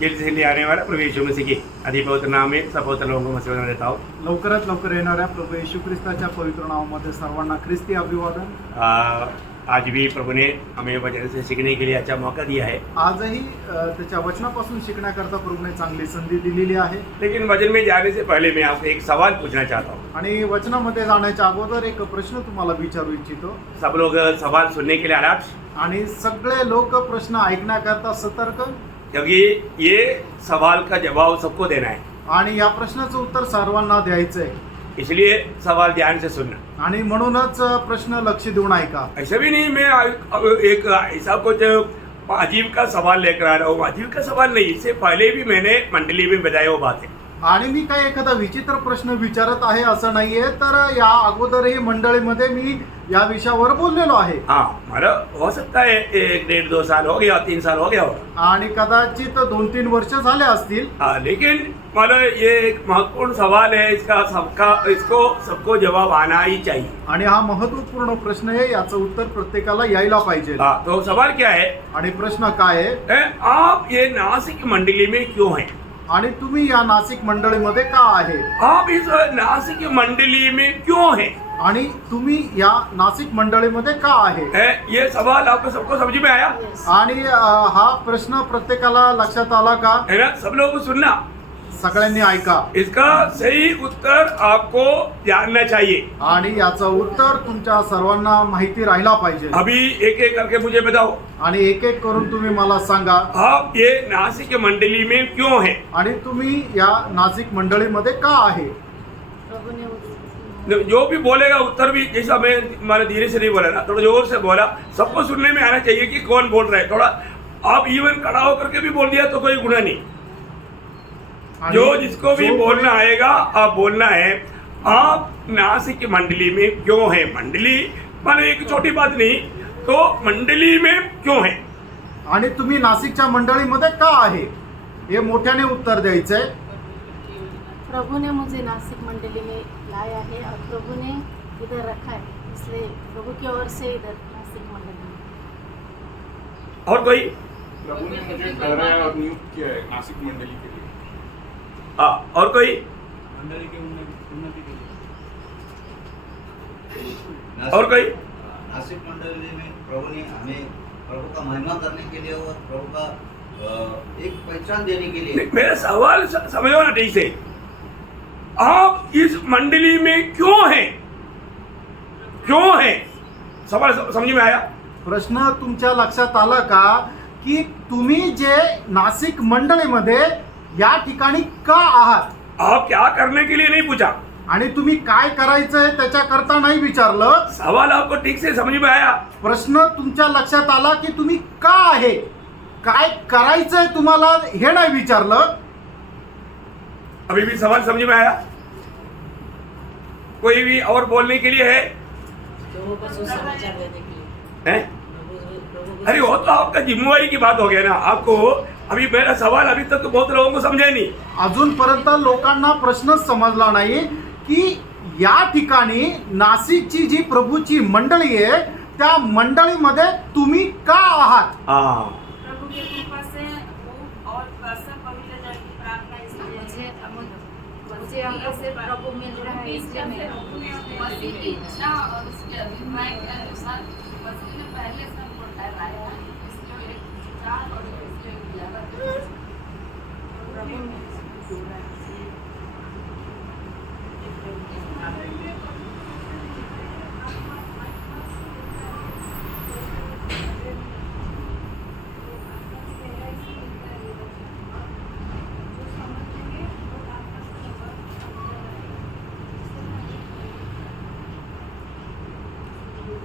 जल्द से जल्दी आने वाला प्रभु यीशु मसीह की अति पवित्र नाम में सब पवित्र लोगों को मसीह में देता हूँ। लवकरात लवकर येणाऱ्या प्रभू येशू ख्रिस्ताच्या पवित्र नावामध्ये सर्वांना ख्रिस्ती अभिवादन। आज भी प्रभु ने हमें वचन से सीखने के लिए अच्छा मौका दिया है, आजही त्याच्या वचनापासून शिकण्याकरता प्रभूने चांगली संधी दिलेली आहे। लेकिन वचन में जाने से पहले मैं आपसे एक सवाल पूछना चाहता हूँ। आणि वचनामध्ये जाण्याच्या अगोदर एक प्रश्न तुम्हाला विचारू इच्छितो। सब लोग सवाल सुनने के लिए अलर्ट, आणि सगळे लोक प्रश्न ऐकण्याकरता सतर्क, क्योंकि ये सवाल का जवाब सबको देना है, आणि या प्रश्नाचं उत्तर सर्वांना द्यायचं आहे। इसलिए सवाल ध्यान से सुनना। आणि म्हणूनच प्रश्न लक्ष देऊन ऐका। ऐसा भी नहीं मैं एक ऐसा कुछ अजीब का सवाल लेकर आ रहा हूँ, अजीब का सवाल नहीं, इससे पहले भी मैंने मंडली में बताया वो बात है। आणि मी काय एखादा विचित्र प्रश्न विचारत आहे असं नाहीये, तर या अगोदरही मंडळीमध्ये मी या विषयावर बोललेलो आहे। हाँ, मतलब हो सकता है 1-1.5-2 साल हो गया, 3 साल हो गया होगा, आणि कदाचित 2-3 वर्ष झाले असतील। हाँ, लेकिन मतलब ये एक महत्वपूर्ण सवाल है, इसको सबको जवाब आना ही चाहिए। आणि हा महत्वपूर्ण प्रश्न आहे, याचं उत्तर प्रत्येकाला यायला पाहिजे। हाँ, तो सवाल क्या है? आणि प्रश्न काय आहे? आप ये नासिक मंडली में क्यों हैं? आणि तुम्ही या नाशिक मंडळीमध्ये का आहे? आप इस नासिक मंडली में क्यों हैं? आणि तुम्ही या नाशिक मंडळीमध्ये का आहे? ये सवाल आपको सबको समझ में आया? आणि हा प्रश्न प्रत्येकाला लक्षात आला का? है ना? सब लोगों को सुनना, सगळ्यांनी ऐका। इसका सही उत्तर आपको जानना चाहिए, आणि याचं उत्तर तुमच्या सर्वांना माहिती राहिला पाहिजे। अभी एक एक करके मुझे बताओ। आणि एक एक करून तुम्ही मला सांगा, आप ये नासिक मंडली में क्यों हैं? आणि तुम्ही या नाशिक मंडळीमध्ये का आहे? जो भी बोलेगा उत्तर भी, जैसा मैं हमारे धीरे से नहीं बोला ना, थोड़ा जोर से बोला, सबको सुनने में आना चाहिए कि कौन बोल रहा है। थोड़ा आप इवन खड़ा होकर के भी बोल दिया तो कोई गुनाह नहीं। जो जिसको भी बोलना आएगा आप बोलना है, आप नासिक मंडली में क्यों है? मंडली माने एक छोटी बात नहीं, तो मंडली में क्यों है? आणि तुम्ही नाशिकच्या मंडळीमध्ये का आहे हे मोठ्याने उत्तर द्यायचंय। प्रभु ने मुझे नासिक मंडली में लाया है और प्रभु ने इधर रखा है, इसलिए प्रभु की ओर से इधर नासिक मंडली में। और कोई? प्रभु ने मुझे ठहराया और नियुक्त किया है नासिक मंडली के लिए। हाँ, और कोई? मंडली की उन्नति के लिए। और कोई? नासिक मंडली में प्रभु ने हमें प्रभु का महिमा करने के लिए और प्रभु का एक पहचान देने के लिए। मेरा सवाल समझो ना ठीक से, आप इस मंडली में क्यों हैं? क्यों हैं? सवाल समझ में आया? प्रश्न तुमच्या लक्षात आला का की तुम्ही जे नाशिक मंडळीमध्ये या ठिकाणी का आहात? आप क्या करने के लिए नहीं पूछा, आणि तुम्ही काय करायचंय त्याच्याकरता नाही विचारलं। सवाल आपको ठीक से समझ में आया? प्रश्न तुमच्या लक्षात आला की तुम्ही का आहे, काय करायचंय तुम्हाला हे नाही विचारलं। अभी भी सवाल समझ में आया? कोई भी और बोलने के लिए है? हैं? अरे वो तो आपका जिम्मेवारी की बात हो गया ना। आपको अभी मेरा सवाल अभी तक तो बहुत लोगों को समझा नहीं। अजूनपर्यंत लोकांना प्रश्नच समजला नाही की या ठिकाणी नाशिकची जी प्रभूची मंडळी आहे त्या मंडळीमध्ये तुम्ही का आहात? हाँ, प्रभु की कृपा से वो और सब पवित्र जन की प्रार्थना इसलिए मुझे यहाँ से प्रभु मिल रहा है, इसलिए मैं मसीह की इच्छा और उसके अभिप्राय के अनुसार मसीह ने पहले से हमको ठहराया है, इसलिए एक विचार और इसलिए एक याद प्रभु ने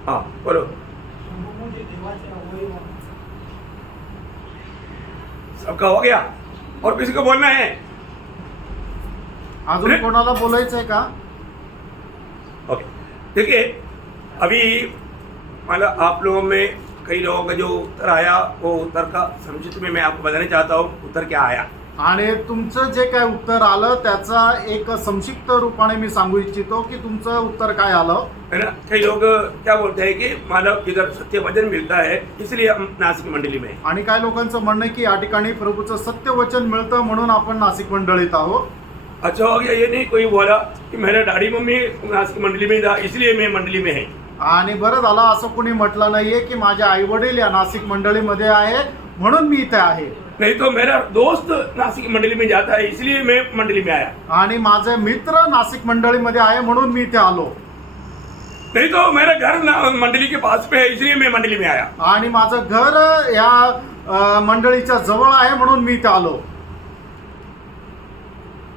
हाँ, बोलो। सबका हो गया? और किसी को बोलना है? अजून कोणाला बोलायचंय का? ओके, देखिए अभी मतलब आप लोगों में कई लोगों का जो उत्तर आया वो उत्तर का संक्षिप्त में मैं आपको बताना चाहता हूँ उत्तर क्या आया। आणि तुमचं जे काय उत्तर आलं त्याचा एक संक्षिप्त रूपाने मी सांगू इच्छितो की तुमचं उत्तर काय आलं. है ना. कई लोग क्या बोलते हैं कि मानव इधर सत्य वचन मिलता है इसलिए हम नासिक मंडली में हैं. आणि काही लोकांचं म्हणणं आहे की या ठिकाणी प्रभूचं सत्य वचन मिळतं म्हणून आपण नाशिक मंडळीत आहोत. अच्छा हो गया ये नहीं कोई बोला कि मेरा डैडी मम्मी नासिक मंडली में था इसलिए मैं मंडली में है. आणि बरं झालं असं कोणी म्हटलं नाहीये की माझे आई वडील या नाशिक मंडळीमध्ये आहे म्हणून मी इथे आहे. नहीं तो मेरा दोस्त नासिक मंडली में जाता है इसलिए मैं मंडली में आया. आणि माझे मित्र नाशिक मंडळीमध्ये आहे म्हणून मी इथे आलो. नहीं तो मेरा घर मंडली के पास पे है इसलिए मैं मंडली में आया. आणि माझं घर या मंडळीच्या जवळ आहे म्हणून मी इथे आलो.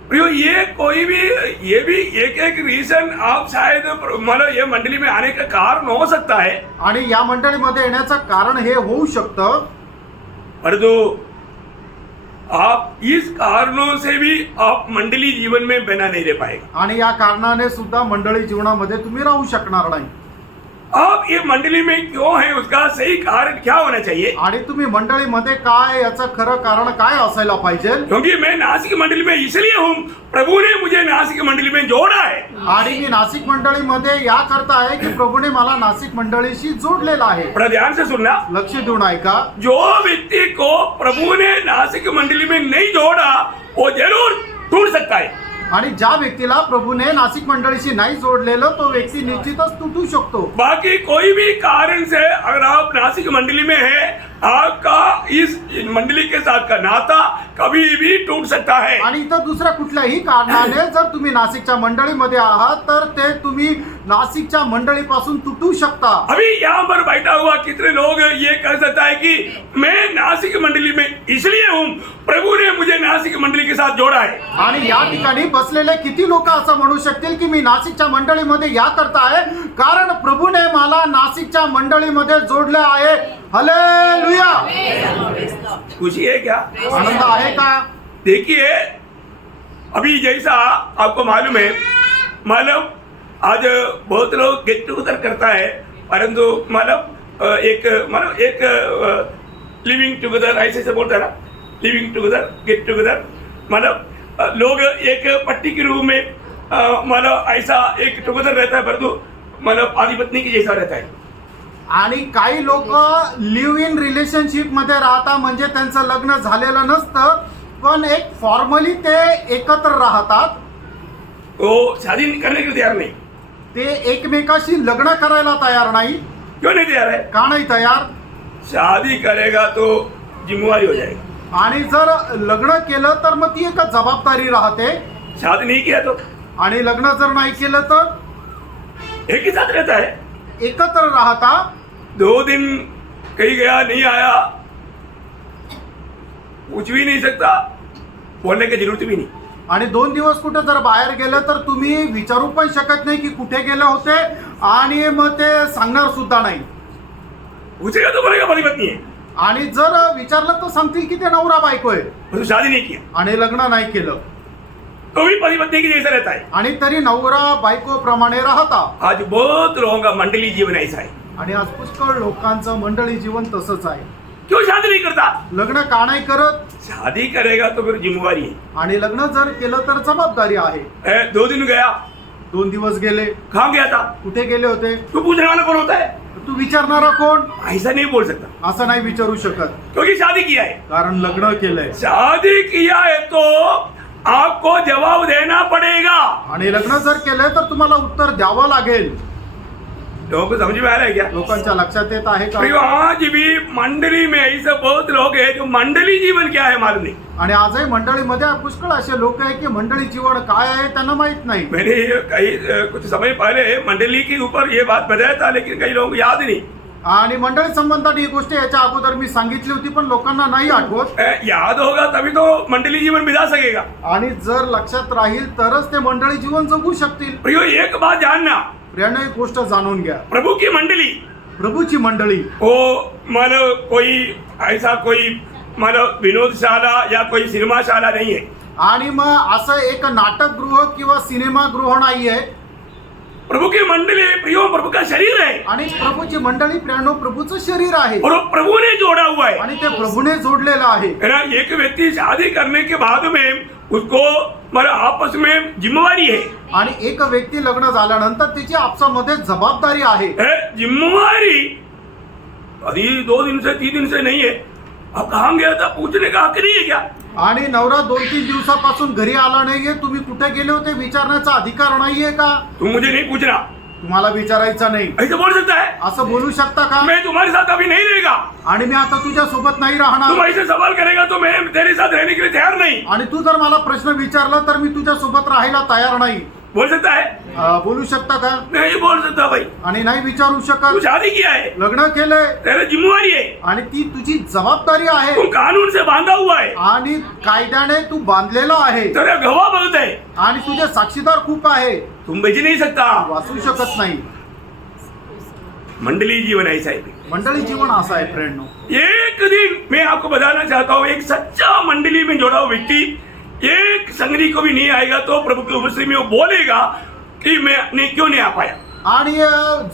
प्रियो ये भी एक रीजन आप शायद मतलब ये मंडली में आने का कारण हो सकता है. आणि या मंडळीमध्ये येण्याचं कारण हे होऊ शकतं. परंतु आप इस कारणों से भी आप मंडली जीवन में बना नहीं रह पाएगा. आणि या कारणाने सुद्धा मंडळी जीवनामध्ये तुम्ही राहू शकणार नाही. आप ये मंडली में क्यों है उसका सही कारण क्या होना चाहिए. आणि तुम्ही मंडळीमध्ये काय याचं खरं कारण काय असायला पाहिजे. क्योंकि मैं नासिक मंडली में इसलिए हूँ प्रभु ने मुझे नासिक मंडली में जोड़ा है. आणि मी नाशिक मंडळीमध्ये या करता आहे की प्रभूने मला नाशिक मंडळीशी जोडलेला आहे. बड़ा ध्यान से सुनना. लक्ष देऊन ऐका. जो व्यक्ति को प्रभु ने नासिक मंडली में नहीं जोड़ा वो जरूर टूट सकता है. आणि ज्या व्यक्तीला प्रभूने नाशिक मंडळीशी नाही जोडलेलं तो व्यक्ती निश्चितच तुटू शकतो. बाकी कोई भी कारण से अगर आप नासिक मंडली में है आपका इस मंडली के साथ का नाता कभी भी टूट सकता है. आणि इतर दुसऱ्या कुठल्याही कारणाने जर तुम्ही नाशिकच्या मंडळीमध्ये आहात तर ते तुम्ही नाशिकच्या मंडळीपासून तुटू शकता. अभी यहाँ पर बैठा हुआ कितने लोग ये कह सकता है कि मैं नासिक मंडली में इसलिए हूँ प्रभु ने मुझे नासिक मंडली के साथ जोड़ा है. आणि या ठिकाणी बसलेले किती लोक असं म्हणू शकतील की मी नाशिकच्या मंडळीमध्ये या करता आहे कारण प्रभूने मला नाशिकच्या मंडळीमध्ये जोडले आहे. हालेलुया. खुशी है क्या. आनंद आहे का. देखिए अभी जैसा आपको मालूम है मतलब आज बहुत लोग गेट टुगेदर करता है परंतु मतलब एक लिविंग टुगेदर ऐसे से बोलता है ना लिविंग टुगेदर गेट टुगेदर मतलब लोग एक पट्टी के रूप में मतलब ऐसा एक टुगेदर रहता है परंतु मतलब पति पत्नी की जैसा रहता है. आणि काही लोक लिव्ह इन रिलेशनशिप मध्ये राहतात म्हणजे त्यांचं लग्न झालेलं नसतं पण एक फॉर्मली ते एकत्र राहतात. वो शादी करने के लिए तैयार नहीं. ते एकमेकाशी लग्न करायला तयार नाही. क्यों नहीं तैयार है. का नाही तयार. शादी करेगा तो जिम्मेवारी हो जाएगी. आणि जर लग्न केलं तर मग ती एक जबाबदारी राहते. शादी नहीं किया तो आणि लग्न जर नाही केलं तर एक ही साथ रहता है. एकत्र राहता. 2 दिन कहीं गया नहीं आया पूछ भी नहीं सकता बोलने की जरूरत भी नहीं. आणि 2 दिवस कुठे जर बाहेर गेलं तर तुम्ही विचारू पण शकत नाही की कुठे गेले होते आणि मग ते सांगणार सुद्धा नाही. पूछेगा तो बोलेगा पति पत्नी है. आणि जर विचारलं तर सांगतील की ते नवरा बायको आहे पर तो शादी नहीं किया आणि लग्न नाही केलं तो भी पति पत्नी की जैसा रहता है. आणि तरी नवरा बायको प्रमाणे राहता. आज बहुत लोगों का मंडली जीवन ऐसा है. आणि आज पुष्कळ लोकांचं मंडळी जीवन तसंच आहे. क्यों शादी नहीं करता. लग्न का नाही करत. शादी करेगा तो फिर जिम्मेवारी है. आणि लग्न जर केलं तर जबाबदारी आहे. 2 दिन गया 2 दिवस गेले कहाँ गया था कुठे गेले होते. तो पूछने वाला कौन होता है. तू विचारणारा कोण. ऐसा नहीं बोल सकता असं नाही विचारू शकत क्योंकि शादी किया है. कारण लग्न केलंय. शादी किया है तो आपको जवाब देना पड़ेगा. आणि लग्न जर केलंय तर तुम्हाला उत्तर द्यावं लागेल. लोगों को समझ में आ रहा है क्या. लोकांच्या लक्षात येत आहे का. प्रियो, आज भी मंडली में ऐसे बहुत लोग हैं जो मंडली जीवन क्या है मालूम नहीं. आणि आजही मंडळीमध्ये पुष्कळ असे लोक आहेत की मंडळी जीवन काय आहे त्यांना माहित नाही. मैंने कुछ समय पहले मंडली के ऊपर ये बात बताया था लेकिन कई लोगों को याद नहीं. आणि मंडळी संबंधात ही गोष्ट याच्या अगोदर मी सांगितली होती पण लोकांना नाही आठवत. याद होगा तभी तो मंडली जीवन बिता सकेगा. आणि जर लक्षात राहील तरच ते मंडळी जीवन जगू शकतील. प्रियो, एक बात जानना. प्रियाने एक गोष्ट जाणून घ्या. प्रभु की मंडली प्रभूची मंडळी वो मतलब कोई ऐसा कोई मतलब विनोदशाला या कोई सिनेमाशाला नहीं है. आणि मग असं एक नाटकगृह किंवा सिनेमागृह नाहीये. प्रभु की मंडली प्रियो प्रभु का शरीर है आणि प्रभूची मंडळी प्रियानो प्रभूचं शरीर आहे और वो प्रभु ने जोड़ा हुआ है आणि ते प्रभूने जोडलेलं आहे. है ना. एक व्यक्ति शादी करने के बाद में उसको मतलब आपस में जिम्मेवारी है. आणि एक व्यक्ती लग्न झाल्यानंतर तिची आपसामध्ये जबाबदारी आहे. जिम्मेवारी अभी 2 दिन से 3 दिन से नहीं है. अब कहाँ गया था पूछने का हक नहीं है क्या? आणि नवरा 2-3 दिवसापासून घरी आला नाहीये, तुम्ही कुठे गेले होते विचारण्याचा अधिकार नाहीये का? तुम मुझे नहीं पूछना. तुम्हाला विचारायचं नाही ऐसे बोल सकता है? असं बोलू शकता का? मैं तुम्हारे साथ अभी नहीं रहेगा. आणि मी आता तुझ्या सोबत नाही तुम राहणार. ऐसे सवाल करेगा तो मैं तेरे साथ रहने के लिए तैयार नहीं. आणि तू जर मला प्रश्न विचारला तर मी तुझ्या सोबत राहायला तयार नाही. बोल सकता है? बोलू शकता का? नहीं बोल सकता भाई. आणि नाही विचारू तू शकत. शादी किया है, लग्न केलंय तेरी जिम्मेवारी है. आणि ती तुझी जबाबदारी आहे तुम कानून से बांधा हुआ है. आणि कायद्याने तू बांधलेला आहे तेरे गवाह बहुत है. आणि तुझे साक्षीदार खूप आहे. तुम बेच नहीं सकता. वाचू शकत नाही. मंडली जीवन ऐसा है. मंडळी जीवन असं आहे फ्रेंड. एक दिन मैं आपको बताना चाहता हूँ, एक सच्चा मंडली में जोड़ा हुआ व्यक्ति एक संगति को भी नहीं आएगा तो प्रभु की उपस्थिति में वो बोलेगा कि मैं नहीं क्यों नहीं आ पाया. आणि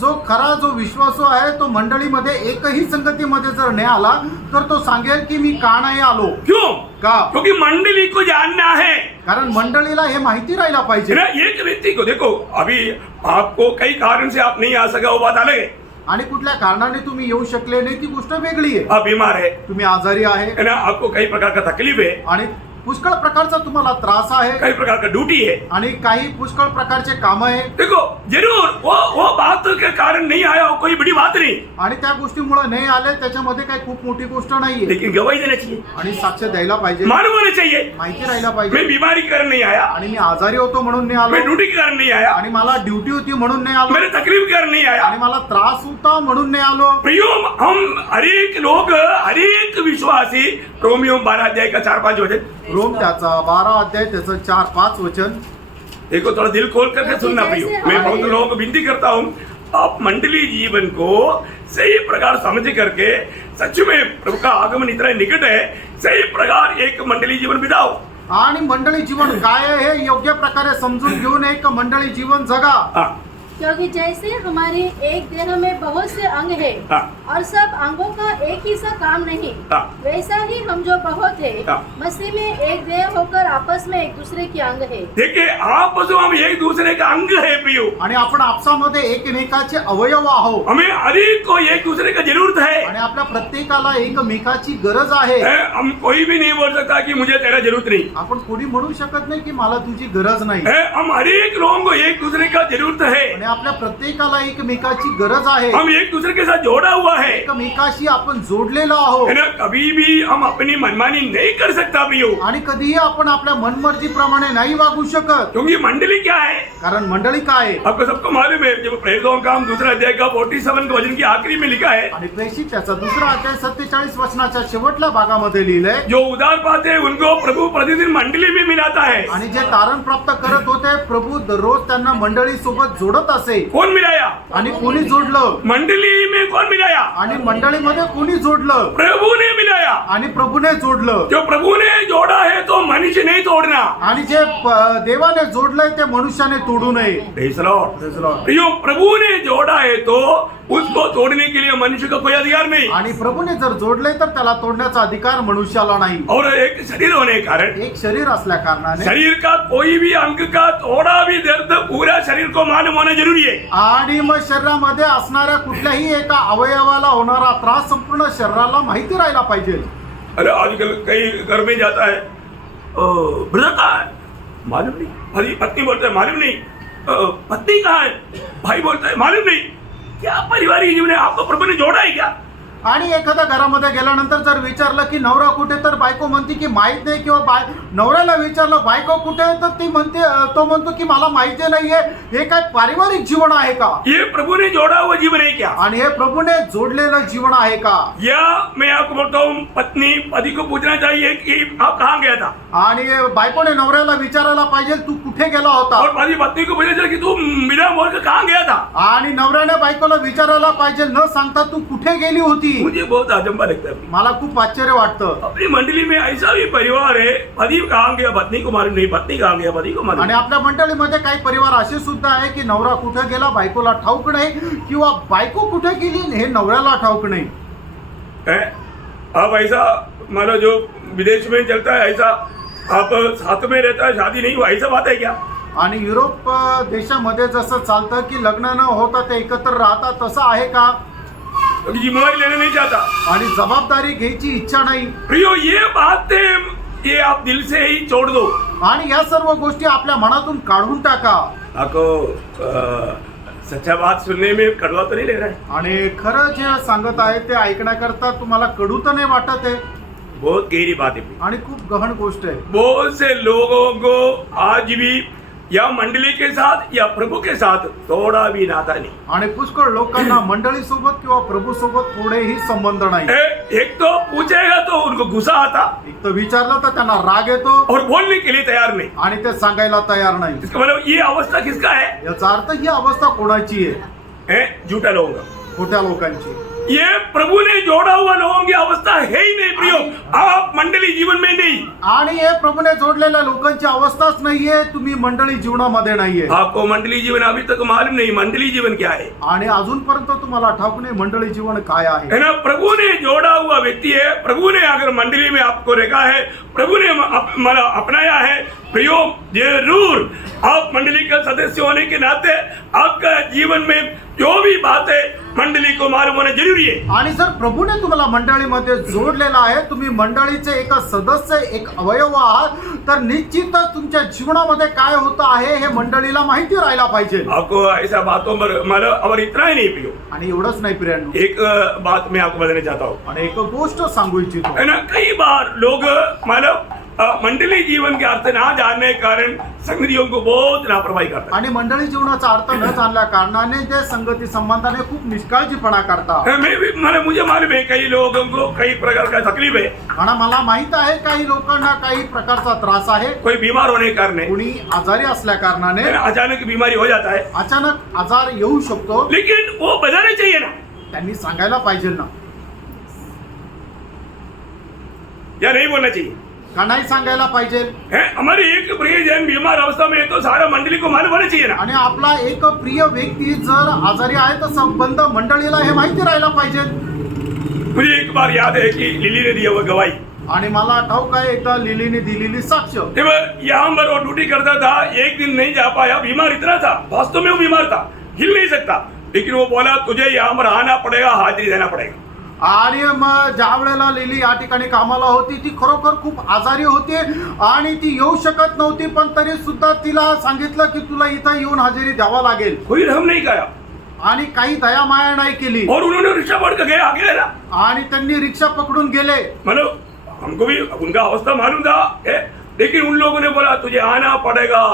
जो खरा जो विश्वासू आहे तो मंडळीमध्ये एकही संगतीमध्ये जर नाही आला तर तो सांगेल की मी का नाही आलो. क्यों? का? क्योंकि मंडली को जानना है. कारण मंडळीला हे माहिती राहायला पाहिजे. है ना. एक व्यक्ति को देखो, अभी आपको कई कारण से आप नहीं आ सका वो बात अलग है. आणि कुठल्या कारणाने तुम्ही येऊ शकले नाही ती गोष्ट वेगळी आहे. आप बीमार है, तुम्ही आजारी आहे है ना. आपको कई प्रकार का तकलीफ है, आणि पुष्कळ प्रकारचा तुम्हाला त्रास आहे कई प्रकार का ड्यूटी है. आणि काही पुष्कळ प्रकारचे काम आहे. देखो जरूर वो बात के कारण नहीं आया हो, कोई बड़ी बात नहीं. आणि त्या गोष्टीमुळे नाही आले त्याच्यामध्ये काही खूप मोठी गोष्ट नाहीये. लेकिन गवाही देना चाहिए, आणि साक्ष द्यायला पाहिजे. मालूम होना चाहिए. माहिती राहायला मैं पाहिजे. बीमारी के कारण नहीं आया, आणि मी आजारी होतो म्हणून नाही मैं आलो. ड्यूटी के कारण नहीं आया, आणि मला ड्युटी होती म्हणून नाही आलो. मेरे तकलीफ के कारण नहीं आया. आणि मला त्रास होता म्हणून नाही आलो. प्रियो, हम हरेक लोग हरेक विश्वासी रोमियो 12 अध्याय का 4-5 वचन रोम त्याचा 12 अध्याय त्याचं 4-5 वचन. देखो, थोड़ा दिल खोल करके सुनना प्रियो. मैं बहुत लोगों को विनती करता हूँ, आप मंडली जीवन को सही प्रकार समझ करके, सच में प्रभु का आगमन इतना निकट है, सही प्रकार एक मंडली जीवन बिताओ. आणि मंडळी जीवन काय आहे हे योग्य प्रकारे समजून घेऊन एक मंडळी जीवन जगा. हाँ, क्योंकि जैसे हमारे एक देह में बहुत से अंग है हाँ. और सब अंगों का एक ही सा काम नहीं, हाँ. वैसा ही हम जो बहुत है हाँ. मसीह में एक देह होकर आपस में एक दूसरे के अंग है. देखिए, आपस में हम एक दूसरे का अंग है प्रियो. आणि आपण आपसामध्ये एकमेकाचे अवयव आहोत. हमें हरेक को एक दूसरे का जरूरत है. आणि आपल्या प्रत्येकाला एकमेकाची गरज आहे. हम कोई भी नहीं बोल सकता कि मुझे तेरा जरूरत नहीं. आपण कोणी म्हणू शकत नाही की मला तुझी गरज नाही. हम हरेक लोगों को एक दूसरे का जरूरत है. आणि आपल्या प्रत्येकाला एकमेकाची गरज आहे. हम एक दूसरे के साथ जोड़ा हुआ है. एकमेकाशी आपण जोडलेलो आहोत. है ना. कभी भी हम अपनी मनमानी नहीं कर सकता प्रियो. आणि कधीही आपण आपल्या मनमर्जी प्रमाणे नाही वागू शकत. क्योंकि मंडली क्या है, कारण मंडळी काय आहे? आपको सबको मालूम है. जब प्रेरितों का काम 2 अध्याय का 47 के वचन की आखिरी में लिखा है, आणि प्रेषित त्याचा 2 अध्याय 47 वचनाच्या शेवटल्या भागामध्ये लिहिलंय, जो उधार पाते हैं उनको प्रभु प्रतिदिन मंडली में मिलाता है. आणि जे तारण प्राप्त करत होते प्रभू दररोज त्यांना मंडळी सोबत जोडत असे. कौन मिलाया? आणि कोणी जोडलं? मंडली में कौन मिलाया? आणि मंडळीमध्ये कोणी जोडलं? प्रभु ने मिलाया. आणि प्रभूने जोडलं. जो प्रभु ने जोड़ा है तो मनुष्य नहीं तोड़ना. आणि जे देवाने जोडलंय ते मनुष्याने तोडू नये. Praise the Lord. Praise the Lord. जो प्रभु ने जोड़ा है तो उसको तोड़ने के लिए मनुष्य का कोई अधिकार नहीं. आणि प्रभूने जर जोडलंय तर त्याला तोडण्याचा अधिकार मनुष्याला नाही. और एक शरीर होने के कारण एक शरीर असल्या कारणाने शरीर का कोई भी अंग का थोड़ा भी दर्द पूरा शरीर को मालूम होना जरूरी है. आणि मग शरीरामध्ये असणाऱ्या कुठल्याही एका अवयवाला होणारा त्रास संपूर्ण शरीराला माहिती राहायला पाहिजे. अरे आजकल कई घर में जाता है, ब्रदर कहाँ है, मालूम नहीं. भाई पत्नी बोलता है मालूम नहीं. पत्नी कहाँ है, भाई बोलता है मालूम नहीं. क्या पारिवारिक जीवन है? आपको प्रभु ने जोड़ा है क्या? आणि एखाद्या घरामध्ये गेल्यानंतर जर विचारलं की नवरा कुठे, तर बायको म्हणते की माहित नाही, किंवा नवऱ्याला विचारलं बायको कुठे, तर ती म्हणते, तो म्हणतो की मला माहिती नाहीये. हे काय पारिवारिक जीवन आहे का? ये प्रभु ने जोड़ा हुआ जीवन है क्या? आणि हे प्रभूने जोडलेलं जीवन आहे का? या मैं आपको बोलता हूँ, पत्नी पति को पूछना चाहिए कि आप कहाँ गया था, आणि बायकोने नवऱ्याला विचारायला पाहिजे तू कुठे गेला होता. और पति पत्नी को पूछना चाहिए कि तू बिना बोल के कहाँ गया था. आणि नवऱ्याने बायकोला विचारायला पाहिजे न सांगता तू कुठे गेली होती. की मुझे बहुत अचंबा लगता है। मला खूप आश्चर्य वाटतं. अपनी मंडली में ऐसा भी परिवार है, पति कहाँ गया पत्नी को मालूम नहीं, पत्नी कहाँ गया पति को मालूम आणि नहीं. आपल्या मंडळीमध्ये काही परिवार असे सुद्धा आहे की नवरा कुठे गेला बायकोला ठाऊक नाही, किंवा बायको कुठे गेली हे नवऱ्याला ठाऊक नाही. आप ऐसा मानो जो विदेश में चलता है ऐसा आप साथ में रहता है, शादी नहीं हुआ, ऐसा बात है क्या? आणि युरोप देशामध्ये जसं चालतं की लग्न न होता ते एकत्र राहतात, तसं आहे का? क्योंकि जिम्मेवारी लेना नहीं चाहता. आणि जबाबदारी घ्यायची इच्छा नाही. प्रियो ये बातें ये आप दिल से ही छोड़ दो. आणि या सर्व गोष्टी आपल्या मनातून काढून टाका. आपको सच्चा बात सुनने में कड़वा तो नहीं ले रहा है. आणि खरं जे सांगत आहे ते ऐकण्याकरता तुम्हाला कडू तर नाही वाटत आहे. बहुत गहरी बात है. आणि खूप गहन गोष्ट आहे. बहुत से लोगों को आज भी या मंडली के साथ या प्रभु के साथ थोड़ा भी नाता नहीं. आणि पुष्कळ लोकांना मंडळी सोबत किंवा प्रभू सोबत थोडेही संबंध नाही. एक तो पूछेगा तो उनको गुस्सा आता एक तर विचारलं तर त्यांना राग येतो और बोलने के लिए तैयार नहीं. आणि ते सांगायला तयार नाही. इसका मतलब ये अवस्था किसका है? याचा अर्थ ही अवस्था कोणाची आहे? झूठा लोगों का. खोट्या लोकांची. ये प्रभु ने जोड़ा हुआ लोगों की अवस्था है ही नहीं प्रियो. आप मंडली जीवन में नहीं. आणि हे प्रभूने जोडलेल्या लोकांची अवस्थाच नाहीये. तुम्ही मंडळी जीवनामध्ये नाहीये. आपको मंडली जीवन अभी तक मालूम नहीं मंडली जीवन क्या है. आणि अजूनपर्यंत तुम्हाला ठाऊक नाही मंडळी जीवन काय आहे. है ना. प्रभु ने जोड़ा हुआ व्यक्ति है. प्रभु ने अगर मंडली में आपको रखा है, प्रभु ने अपनाया है, प्रियो जरूर आप मंडली का सदस्य होने के नाते आपका जीवन में जो भी बातें मंडली को मालूम होना जरूरी है. आणि जर प्रभूने तुम्हाला मंडळीमध्ये जोडलेला आहे, तुम्ही मंडळीचे एक सदस्य एक अवयव आहात, तर निश्चितच तुमच्या जीवनामध्ये काय होतं आहे हे मंडळीला माहिती राहायला पाहिजे. आपको ऐसा बातों पर मतलब और इतना ही नहीं प्रियो. आणि एवढंच नाही प्रियांनो, एक बात मैं आपको बताना चाहता हूँ. आणि एक गोष्ट सांगू इच्छितो. है ना. कई बार लोग मतलब मंडली जीवन के अर्थ ना जानने के कारण संगतियों को बहुत लापरवाही करता आणि मंडळी जीवनाचा अर्थ न जाणल्या कारणाने ते संगती संबंधाने खूप निष्काळजीपणा करतात. है. मैं भी मतलब मुझे मालूम है कई लोगों को कई प्रकार का तकलीफ है. आणि मला माहित आहे काही लोकांना काही प्रकारचा त्रास आहे. कोई बीमार होने के कारण है. कुणी आजारी असल्या कारणाने है ना, अचानक बीमारी हो जाता है. अचानक आजार येऊ शकतो. लेकिन वो बताना चाहिए ना, त्यांनी सांगायला पाहिजे ना, या नहीं बोलना चाहिए. का नाही सांगायला पाहिजे. है. हमारे एक प्रियजन बीमार अवस्था में है तो सारा मंडली को मालूम होना चाहिए ना. आणि आपला एक प्रिय व्यक्ती जर आजारी आहे तर संबंध मंडळीला हे माहिती राहायला पाहिजे. मुझे एक बार याद है कि लिली ने दिया वो गवाही. आणि मला ठाऊक आहे एकदा लिलीने दिलेली साक्ष. यहाँ पर वो ड्यूटी करता था, एक दिन नहीं जा पाया, बीमार इतना था, वास्तव में वो बीमार था, हिल नहीं सकता, लेकिन वो बोला तुझे यहाँ पर आना पड़ेगा, हाजिरी देना पड़ेगा. आणि मग ज्या वेळेला लिली या ठिकाणी कामाला होती ती खरोखर खूप आजारी होती आणि ती येऊ शकत नव्हती, पण तरी सुद्धा तिला सांगितलं की तुला इथं येऊन हजेरी द्यावा लागेल. कोई रहम नहीं खाया आणि काही दया माया नाही केली. और उन्होंने रिक्शा पकड़ के गए आगे ना. आणि त्यांनी रिक्षा पकडून गेले. मतलब हमको भी उनका अवस्था मालूम था, लेकिन उन लोगों ने बोला तुझे आना पड़ेगा.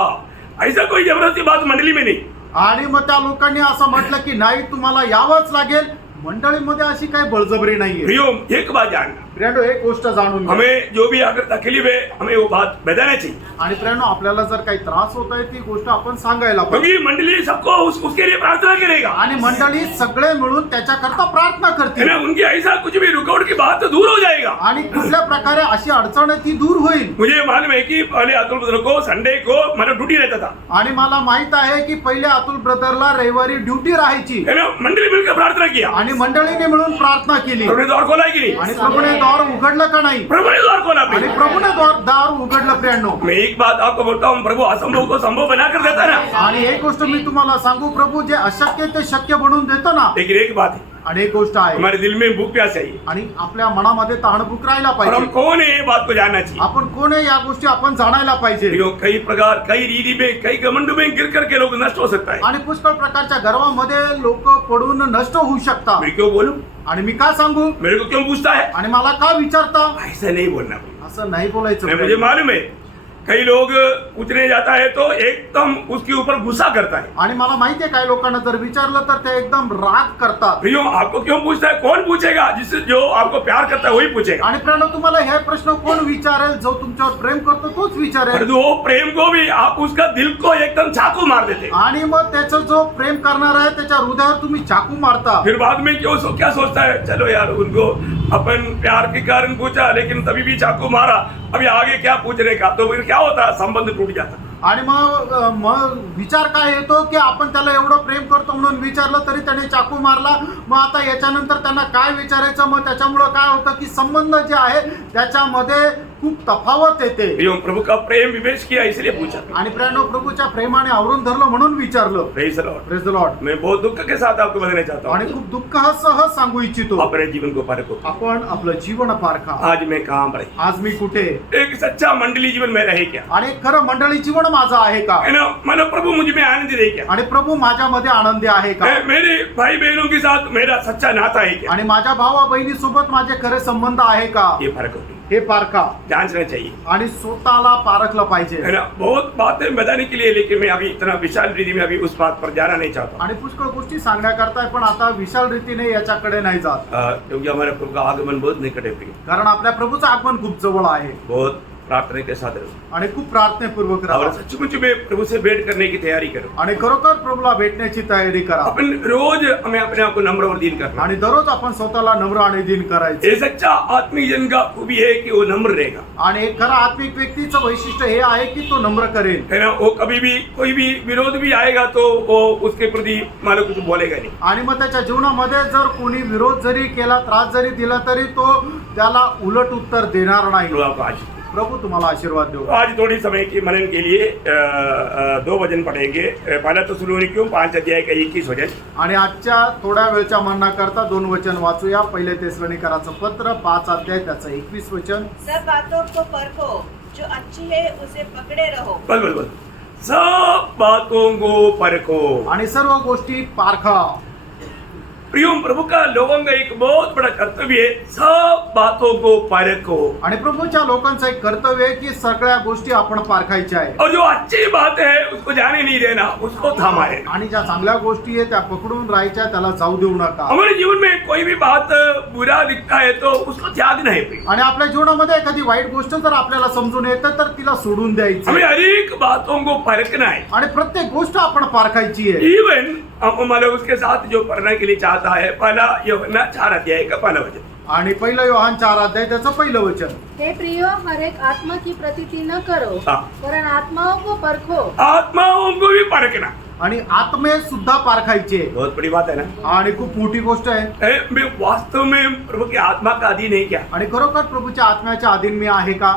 ऐसा कोई जबरदस्ती बात मंडली में नहीं. आणि मग त्या लोकांनी असं म्हटलं की नाही तुम्हाला यावंच लागेल. मंडळीमध्ये अशी काही बळजबरी नाहीये. प्रियो एक बात जानना, प्रियांनो एक गोष्ट जाणून घ्या. हमें जो भी अगर तकलीफ है हमें वो बात बताना चाहिए. आणि प्रियांनो आपल्याला जर काही त्रास होत आहे ती गोष्ट आपण सांगायला पाहिजे. क्योंकि मंडली सबको उसके लिए प्रार्थना करेगा. आणि मंडळी सगळे मिळून त्याच्याकरता प्रार्थना है करतील. ना. उनकी ऐसा कुछ भी रुकावट की बात तो दूर हो जाएगा. आणि कुठल्या प्रकारे अशी अडचण आहे ती दूर होईल. मुझे मालूम है कि पहले अतुल ब्रदर को संडे को मतलब ड्यूटी रहता था. आणि मला माहित आहे की पहिले अतुल ब्रदरला रविवारी ड्युटी राहायची. है ना. मंडली मिलकर प्रार्थना किया. आणि मंडळीने मिळून प्रार्थना केली. प्रभु ने द्वार खोला है कि नहीं? आणि प्रभूने द्वार उघडलं का नाही? प्रभु ने द्वार खोला. आणि प्रभूने द्वार उघडलं प्रियांनो. मैं एक बात आपको बोलता हूँ, प्रभु असंभव को संभव बना कर देता ना. आणि एक गोष्ट मी तुम्हाला सांगू, प्रभू जे अशक्य ते शक्य बनवून देतो ना. लेकिन एक बात है, आणि एक गोष्ट आहे, हमारे दिल में भूख प्यास चाहिए. आणि आपल्या मनामध्ये तहानभूक राहायला और हम पाहिजे. कौन है ये बात को जानना चाहिए. आपण कोण आहे या गोष्टी आपण जाणायला पाहिजे. प्रियो, कई प्रकार कई रीति में कई घमंड में गिर करके लोग नष्ट हो सकता है. आणि पुष्कळ प्रकारच्या गर्वामध्ये लोक पडून नष्ट होऊ शकतात. मैं क्यों बोलूं? आणि मी का सांगू? मेरे को क्यों पूछता है? आणि मला का विचारता? ऐसा नहीं बोलना. असं नाही बोलायचं. मुझे मालूम है कई लोग पूछने जाता है तो एकदम उसके ऊपर गुस्सा करता है। आणि मला माहितीये काही लोकांना जर विचारलं तर ते एकदम राग करतात. प्रियो, आपको क्यों पूछता है? कौन पूछेगा? जिससे जो आपको प्यार करता है वही पूछेगा। आणि प्रियानो, तुम्हाला हे प्रश्न कोण विचारेल? जो तुमच्यावर प्रेम करतो तोच पर विचारेल. वो प्रेम को भी आप उसका दिल को एकदम चाकू मार देते। आणि मग त्याचा जो प्रेम करणार आहे त्याच्या हृदयावर तुम्ही चाकू मारता. फिर बाद में क्या सोचता है? चलो यार, उनको अपन प्यार के कारण पूछा लेकिन तभी भी चाकू मारा, अभी आगे क्या पूछने का? तो फिर क्या होता? संबंध टूट जाता। आणि मग विचार काय येतो की आपण त्याला एवढं प्रेम करतो म्हणून विचारलं तरी त्याने चाकू मारला. मग आता याच्यानंतर त्यांना काय विचारायचं? मग त्याच्यामुळं काय होतं की संबंध जे आहे त्याच्यामध्ये खूप तफावत येते. प्रियो, प्रभु का प्रेम विवेश किया इसलिए पूछा। आणि प्रियानो, प्रभूच्या प्रेमाने आवरून धरलं म्हणून विचारलं. Praise the Lord. Praise the Lord. मैं बहुत दुख के साथ आपको बताना चाहता आणि हूँ, खूप दुःखासह सांगू इच्छितो, अपने जीवन को परखो। आपण आपलं जीवन पारखा. आज मैं कहाँ पर? आज मी कुठे? एक सच्चा मंडली जीवन में रहे क्या? आणि खरं मंडळी जीवन माझं आहे का? है ना? मानो प्रभु मुझ में आनंद दे क्या? आणि प्रभू माझ्यामध्ये आनंदी आहे का? मेरे भाई बहनों के साथ मेरा सच्चा नाता है क्या? आणि माझ्या भावा बहिणी सोबत माझे खरे संबंध आहे का? ये फर्क होती हे पारखा जांचना चाहिए। आणि स्वतःला पारखलं पाहिजे. है ना? बहुत बातें बताने के लिए, लेकिन मैं अभी इतना विशाल रीति में अभी उस बात पर जाना नहीं चाहता, आणि पुष्कळ गोष्टी सांगण्याकरता आहे, पण आता विशाल रीतीने याच्याकडे नाही जात, क्योंकि हमारे प्रभु का आगमन बहुत निकट है। कारण आपल्या प्रभूचं आगमन खूप जवळ आहे. बहुत प्रार्थना के साथ रहो आणि खूप प्रार्थनेपूर्वक और राहा सचमुच में प्रभु से भेंट करने की तैयारी करो। आणि खरोखर प्रभूला भेटण्याची तयारी करा. अपन रोज हमें अपने आप को नम्र और दीन करना। आणि दररोज आपण स्वतःला नम्र आणि दीन करायचे. ये सच्चा आत्मिक जन का खूबी है कि वो नम्र रहेगा। आणि एक खरा आत्मिक व्यक्तीचं वैशिष्ट्य हे आहे की तो नम्र करेल. है ना? वो कभी भी कोई भी विरोध भी आएगा तो वो उसके प्रति मानो कुछ बोलेगा नहीं। आणि मग त्याच्या जीवनामध्ये जर कोणी विरोध जरी केला, त्रास जरी दिला तरी तो त्याला उलट उत्तर देणार नाही. प्रभु आपको आशीष दे। प्रभू तुम्हाला आशीर्वाद देऊ. आज थोड़ी समय के मनन के लिए 2 वचन पढ़ेंगे। पहला तस्सलुनीकियों 5 अध्याय का 21 वचन। आणि आजच्या थोड्या वेळच्या म्हणण्याकरता 2 वचन वाचूया. पहिले तेसलोनिकराचं पत्र 5 अध्याय त्याचं 21 वचन. सब बातों को परखो, जो अच्छी है उसे पकड़े रहो. बस सब बातों को परखो। आणि सर्व गोष्टी पारखा. प्रियो, प्रभु का लोगों का एक बहुत बड़ा कर्तव्य है, सब बातों को परखो। आणि प्रभूच्या लोकांचं एक कर्तव्य आहे की सगळ्या गोष्टी आपण पारखायच्या आहे. और जो अच्छी बात है उसको जाने नहीं देना, उसको थामा है। आणि ज्या चांगल्या गोष्टी आहेत त्या पकडून राहायच्या, त्याला जाऊ देऊ नका. हमारे जीवन में कोई भी बात बुरा दिखता है तो उसको त्यागना है। आणि आपल्या जीवनामध्ये एखादी वाईट गोष्ट जर आपल्याला समजून येते तर तिला सोडून द्यायची. हमें हर एक बातों को परखना है। आणि प्रत्येक गोष्ट आपण पारखायची आहे. इवन मतलब उसके साथ जो पढ़ने के लिए चाहता है, पहला यूहन्ना 4 अध्याय का पहला वचन। आणि पहिलं योहान 4 अध्याय त्याचं पहिलं वचन. हे प्रियो, हर एक आत्मा की प्रतीति न करो, हाँ। वरन आत्माओं को परखो. आत्माओं को भी परखना आणि आत्मे सुद्धा पारखायचे. बहुत बड़ी बात है ना? आणि खूप मोठी गोष्ट आहे. मैं वास्तव में प्रभु की आत्मा का अधीन है क्या? आणि खरोखर प्रभूच्या आत्म्याच्या अधीन मी आहे का?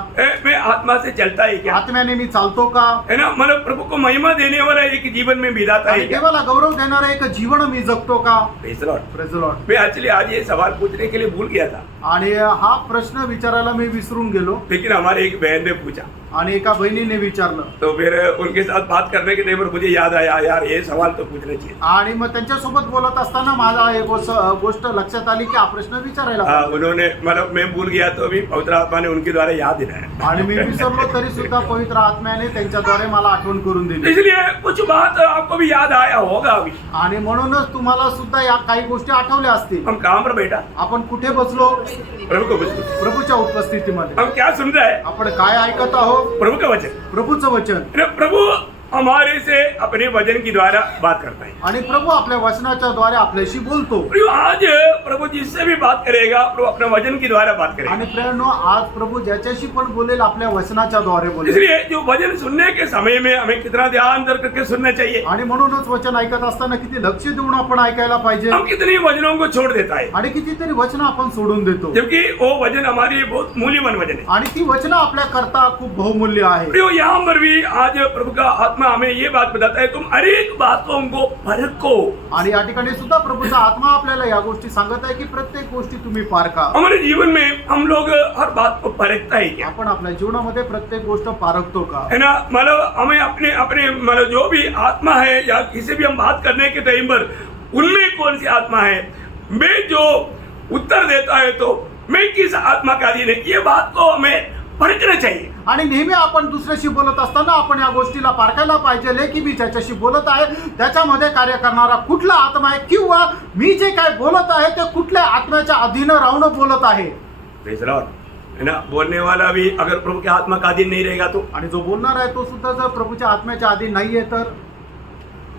मैं आत्मा से चलता है क्या? आत्म्याने मी चालतो का? है ना? मतलब प्रभु को महिमा देने वाला एक जीवन में बिताता आणि है क्या? देवाला गौरव देणारं एक जीवन मी जगतो का? Praise the Lord। Praise the Lord. मैं एक्चुअली आज ये सवाल पूछने के लिए भूल गया था, आणि हा प्रश्न विचारायला मी विसरून गेलो. लेकिन हमारे एक बहन ने पूछा आणि एका बहिणीने विचारलं. तो फिर उनके साथ बात करने के टाइम पर मुझे याद आया, यार ये सवाल तो पूछना चाहिए। आणि मग त्यांच्यासोबत बोलत असताना माझा एक गोष्ट लक्षात आली की हा प्रश्न विचारायला पाहिजे. उन्होंने मतलब मैं भूल गया तो अभी पवित्र आत्मा ने उनके द्वारा याद दिलाया। आणि मी विसरलो तरी सुद्धा पवित्र आत्म्याने त्यांच्याद्वारे मला आठवण करून दिली. इसलिए कुछ बात आपको भी याद आया होगा अभी। आणि म्हणूनच तुम्हाला सुद्धा या काही गोष्टी आठवल्या असतील. हम कहाँ पर बैठा? आपण कुठे बसलो? प्रभु को वचन। प्रभूच्या उपस्थितीमध्ये. हम क्या सुन रहे हैं? आपण काय ऐकत आहोत? प्रभु का वचन। प्रभूचं वचन. प्रभु हमारे से अपने वचन की द्वारा बात करता है। आणि प्रभू आपल्या वचनाच्या द्वारे आपल्याशी बोलतो. आज प्रभु जिससे भी बात करेगा प्रभु अपने वचन की द्वारा बात करेगा। आणि प्रेरणो, आज प्रभू ज्याच्याशी पण बोलेल आपल्या वचनाच्या द्वारे बोलेल. इसलिए जो वचन सुनने के समय में हमें कितना ध्यान करके सुनना चाहिए। आणि म्हणूनच वचन ऐकत असताना किती लक्ष देऊन आपण ऐकायला पाहिजे. हम कितनी वचनों को छोड़ देता है, आणि कितीतरी वचन आपण सोडून देतो. जबकि वो वचन हमारे लिए बहुत मूल्यवान वचन है। आणि ती वचन आपल्या करता खूप बहुमूल्य आहे. प्रियो, यहाँ पर भी आज प्रभु का आत्मा हमें ये बात बताता है, तुम हर एक बातों को परखो। आणि या ठिकाणी सुद्धा प्रभूचा आत्मा आपल्याला या गोष्टी सांगत आहे की प्रत्येक गोष्टी तुम्ही पारखा. हमारे जीवन में हम लोग हर बात को परखता है क्या? आपण आपल्या जीवनामध्ये प्रत्येक गोष्ट पारखतो का? है ना? मतलब हमें अपने अपने मतलब जो भी आत्मा है या किसी भी हम बात करने के टाइम पर उनमें कौन सी आत्मा है, मैं जो उत्तर देता है तो मैं किस आत्मा का अधीन है, ये बात को हमें परखना चाहिए। आणि नेहमी आपण दुसऱ्याशी बोलत असताना आपण या गोष्टीला पारखायला पाहिजे की मी ज्याच्याशी बोलत आहे त्याच्यामध्ये कार्य करणारा कुठला आत्मा आहे, किंवा मी जे काय बोलत आहे ते कुठल्या आत्म्याच्या अधीन राहून बोलत आहे. Praise the Lord. है ना, बोलने वाला भी अगर प्रभु के आत्मा का अधीन नहीं रहेगा तो आणि जो बोलणार आहे तो सुद्धा जर प्रभूच्या आत्म्याच्या अधीन नाहीये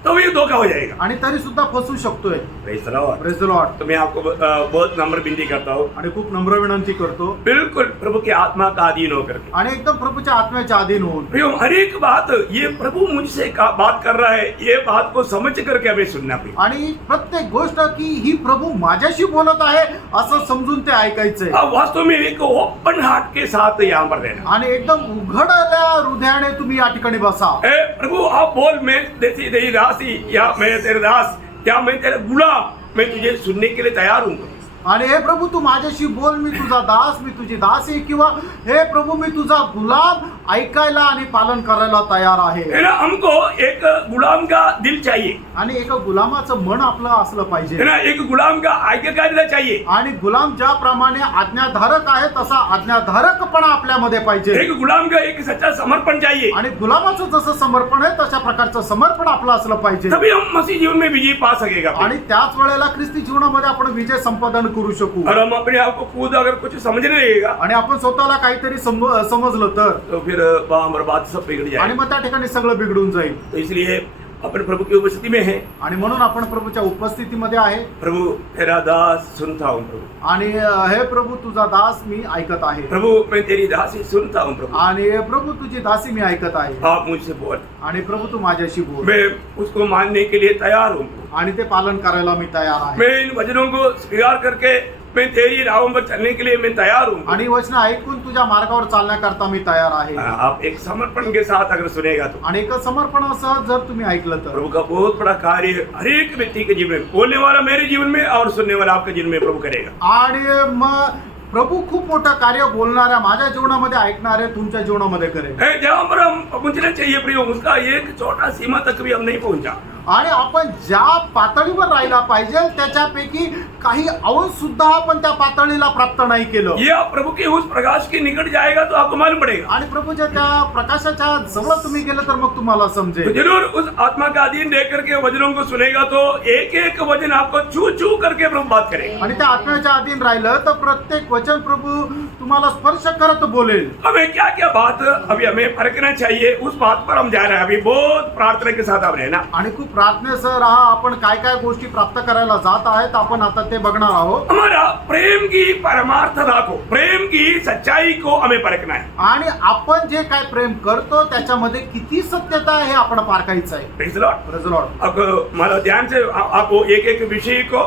तो ये धोखा हो जाएगा। आणि तरी सुद्धा फसू शकतोय. Praise the Lord. Praise the Lord. तो मैं आपको बहुत नम्र विनती करता हूँ, आणि खूप नम्र विनंती करतो बिल्कुल प्रभु के आत्मा का अधीन होकर के। आणि एकदम प्रभूच्या आत्म्याच्या अधीन होऊन. प्रियो, हर एक बात ये प्रभु मुझसे बात कर रहा है, ये बात को समझ करके हमें सुनना पड़ेगा। आणि प्रत्येक गोष्ट की ही प्रभू माझ्याशी बोलत आहे असं समजून ते ऐकायचंय. आप वास्तव में एक ओपन हार्ट के साथ यहाँ पर रहना। आणि एकदम उघडल्या हृदयाने तुम्ही या ठिकाणी बसा. ए प्रभु, आप बोल, मैं तेरी दासी या मैं तेरे दास या मैं तेरा गुलाम, मैं तुझे सुनने के लिए तैयार हूँ। आणि हे प्रभू तू माझ्याशी बोल, मी तुझा दास, मी तुझी दासी, किंवा हे प्रभू मी तुझा गुलाम ऐकायला आणि पालन करायला तयार आहे. है ना, हमको एक गुलाम का दिल चाहिए, आणि एक गुलामाचं मन आपलं असलं है पाहिजे. ना, एक गुलाम का आज्ञाकारिता चाहिए, आणि गुलाम ज्याप्रमाणे आज्ञाधारक आहे तसा आज्ञाधारकपणा आपल्यामध्ये पाहिजे. एक गुलाम का एक सच्चा समर्पण चाहिए, आणि गुलामाचं जसं समर्पण आहे तशा प्रकारचं समर्पण आपलं असलं पाहिजे. तभी हम मसीह जीवन में विजय पा सकेगा। आणि त्याच वेळेला ख्रिस्ती जीवनामध्ये आपण विजय संपादन करू शकू. और हम अपने आप को खुद अगर कुछ समझने लगेगा आणि आपण स्वतःला काहीतरी समजलं तर तो फिर वहाँ हमारी बात सब बिगड़ आणि जाए। मग त्या ठिकाणी सगळं बिघडून जाईल. तो इसलिए अपन प्रभु की उपस्थिति में है। आणि म्हणून आपण प्रभूच्या उपस्थितीमध्ये आहे. प्रभु तेरा दास सुनता हूँ प्रभु, आणि हे प्रभू तुझा दास मी ऐकत आहे. प्रभु मैं तेरी दासी सुनता हूँ प्रभु, आणि प्रभू तुझी दासी मी ऐकत आहे. आप मुझसे बोल, आणि प्रभू तू माझ्याशी बोल. मैं उसको मानने के लिए तैयार हूँ। आणि ते पालन करायला मी तयार आहे. मैं इन वचनों को स्वीकार करके मैं तेरी राहों पर चलने के लिए मैं तैयार हूँ। आणि वचन ऐकून तुझ्या मार्गावर चालण्याकरता मी तयार आहे. आप एक समर्पण के साथ अगर सुनेगा तो आणि एक समर्पणासह जर तुम्ही ऐकलं तर प्रभु का बहुत बड़ा कार्य हर एक व्यक्ति के जीवन में, बोलने वाला मेरे जीवन में और सुनने वाला आपके जीवन में प्रभु करेगा। आणि मग प्रभू खूप मोठं कार्य बोलणाऱ्या माझ्या जीवनामध्ये ऐकणारे तुमच्या जीवनामध्ये करेल. जहाँ पर हम पहुंचना चाहिए प्रियो, उसका एक छोटा सीमा तक भी हम नहीं पहुंचा। आणि आपण ज्या पातळीवर राहायला पाहिजे त्याच्यापैकी काही अंश सुद्धा आपण त्या पातळीला प्राप्त नाही केलं. ये आप प्रभु के उस प्रकाश के निकट जाएगा तो आपको मालूम पड़ेगा। आणि प्रभूच्या त्या प्रकाशाच्या जवळ तुम्ही गेलं तर मग तुम्हाला तो समजेल. जरूर उस आत्मा का अधीन रह करके वचनों को सुनेगा तो एक एक वचन आपको छू छू करके प्रभु बात करेगा। आणि त्या आत्म्याच्या अधीन राहिलं तर प्रत्येक वचन प्रभू तुम्हाला स्पर्श करत बोलेल. हमें क्या क्या बात अभी हमें परखना चाहिए, उस बात पर हम जा रहे हैं। अभी बहुत प्रार्थना के साथ आप रहना। आणि खूप प्रार्थनेसह राहा. आपण काय काय गोष्टी प्राप्त करायला जात आहेत आपण आता ते बघणार आहोत. हमारा प्रेम की परमार्थता को, प्रेम की सच्चाई को हमें परखना है। आणि आपण जे काय प्रेम करतो त्याच्यामध्ये किती सत्यता आहे हे आपण पारखायचं आहे. Praise the Lord. Praise the Lord. अब मानो ध्यान से आपको एक एक विषय को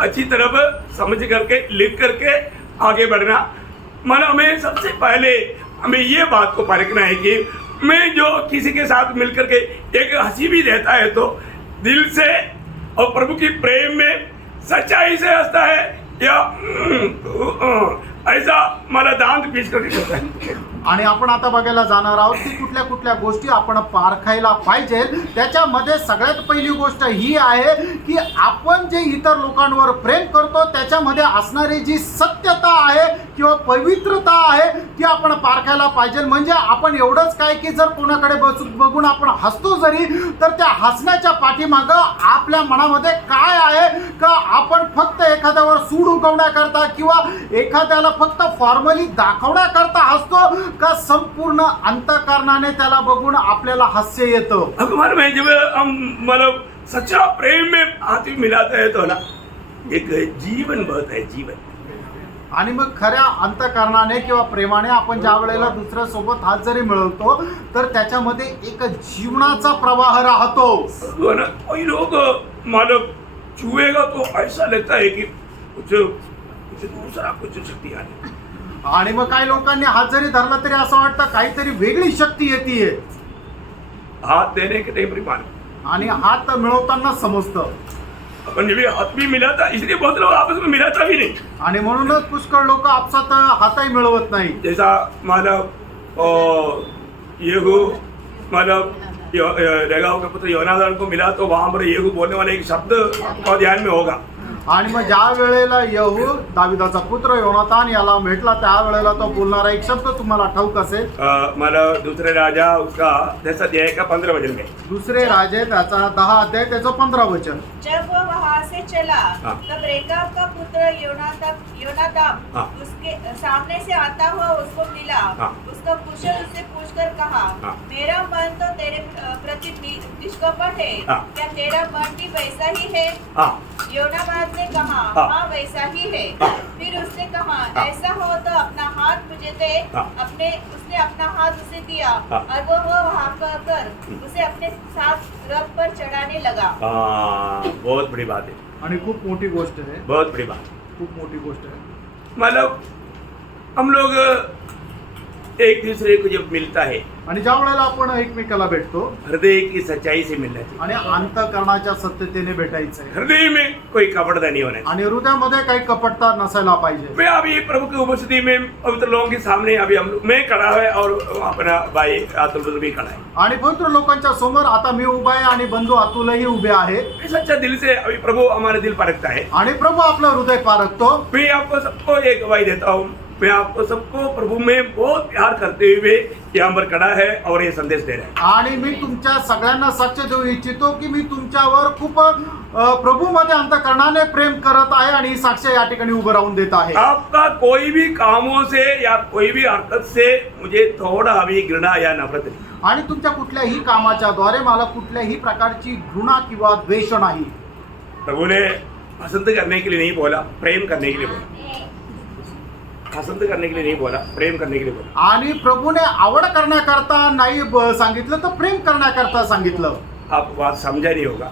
अच्छी तरह समझ करके लिख करके आगे बढ़ना। मानो हमें सबसे पहले हमें ये बात को परखना है कि मैं जो किसी के साथ मिलकर के एक हंसी भी देता है तो दिल से और प्रभु की प्रेम में सच्चाई से हंसता है या ऐसा मला दांत पीस करके करता है। आणि आपण आता बघायला जाणार आहोत की कुठल्या कुठल्या गोष्टी आपण पारखायला पाहिजे. त्याच्यामध्ये सगळ्यात पहिली गोष्ट ही आहे की आपण जे इतर लोकांवर प्रेम करतो त्याच्यामध्ये असणारी जी सत्यता आहे किंवा पवित्रता आहे ती आपण पारखायला पाहिजे. म्हणजे आपण एवढंच काय की जर कोणाकडे बघून आपण हसतो जरी तर त्या हसण्याच्या पाठीमागं आपल्या मनामध्ये काय आहे का आपण फक्त एखाद्यावर सूड उगवण्याकरता किंवा एखाद्याला फक्त फॉर्मली दाखवण्याकरता हसतो का संपूर्ण अंतःकरणाने त्याला बघून आपल्याला हास्य येतं. अखबार में जब हम मतलब सच्चा प्रेम में हाथ मिलाते हैं तो ना एक जीवन बहता है, जीवन। आणि मग खऱ्या अंतःकरणाने किंवा प्रेमाने आपण ज्या वेळेला दुसऱ्या सोबत हात जरी मिळवतो तर त्याच्यामध्ये एक जीवनाचा प्रवाह राहतो. तो ना कोई लोग मतलब छुएगा तो ऐसा लगता है कि कुछ दूसरा कुछ शक्ति आ रही। आणि मग काही लोकांनी हात जरी धरला तरी असं वाटतं काहीतरी वेगळी शक्ती येते. हाथ देने के टाइम मान आणि हात मिळवताना समजतं. अपन जब हाथ भी मिला था इसलिए बहुत लोग आपस में मिलाता भी नहीं। आणि म्हणूनच पुष्कळ लोक आपसात हातही मिळवत नाही. जैसा मतलब येहू मतलब रेगाव के पुत्र योनादान को मिला तो वहां पर येहू बोलने वाला एक शब्द आपका ध्यान में होगा। आणि मग ज्या वेळेला येहू दाविदाचा पुत्र योनातान याला भेटला त्यावेळेला तो बोलणारा एक शब्द तुम्हाला ठाऊक असेल. मला दूसरे राजा उसका 10 अध्याय का 15 वचन में. दुसरे राजे त्याचा 10 अध्याय त्याचं 15 वचन. जब वो वहाँ से चला हाँ। तब रेकाब का पुत्र योनादाब हाँ। उसके सामने से आता हुआ उसको मिला. हाँ। उसका कुशल उससे पूछकर कहा, हाँ। मेरा मन तो तेरे प्रति निष्कपट है. हाँ। क्या तेरा मन भी वैसा ही है? हाँ योनाबाद ने कहा, हाँ। हाँ वैसा ही है. हाँ। फिर उसने कहा, हाँ। ऐसा हो तो अपना हाथ मुझे दे. हाँ। उसने अपना हाथ उसे दिया. हाँ। और वो वहाँ कर उसे अपने साथ रथ पर चढ़ाने लगा. बहुत बड़ी बात है. आणि खूप मोठी गोष्ट आहे. बहुत बड़ी बात. खूप मोठी गोष्ट आहे. मतलब हम लोग एक दूसरे को जब मिलता है आणि ज्या वेळेला आपण एकमेकाला भेटतो हृदय की सच्चाई से मिलना चाहिए. आणि अंतःकरणाच्या सत्यतेने भेटायचंय हृदय में कोई कपड़ता नहीं होना चाहिए. आणि हृदयामध्ये काही कपटता नसायला पाहिजे. मैं अभी प्रभु की उपस्थिति में पवित्र लोगों के सामने अभी मैं खड़ा है और अपना भाई अतुल भी खड़ा है. आणि पवित्र लोकांच्या समोर आता मी उभा आहे आणि बंधू अतुलही उभे आहेत. मैं सच्चा दिल से अभी प्रभु हमारे दिल परखता है. आणि प्रभू आपलं हृदय पारखतो. मैं आपको सबको एक गवाही देता हूँ. मैं आपको सबको प्रभु में बहुत प्यार करते हुए यहाँ पर खड़ा है और ये संदेश दे रहा है. आणि मी तुमच्या सगळ्यांना साक्ष देऊ इच्छितो की मी तुमच्यावर खूप प्रभूमध्ये अंतःकरणाने प्रेम करत आहे आणि ही साक्ष या ठिकाणी उभं राहून देत आहे. आपका कोई भी कामों से या कोई भी हरकत से मुझे थोड़ा भी घृणा या नफरत नहीं. आणि तुमच्या कुठल्याही कामाच्या द्वारे मला कुठल्याही प्रकारची घृणा किंवा द्वेष नाही. प्रभु ने पसंद करने के लिए नहीं बोला, प्रेम करने के लिए बोला. पसंद करने के लिए नहीं बोला, प्रेम करने के लिए बोला. आणि प्रभूने आवड करण्याकरता नाही सांगितलं तर प्रेम करण्याकरता सांगितलं. आप बात समझा नहीं होगा.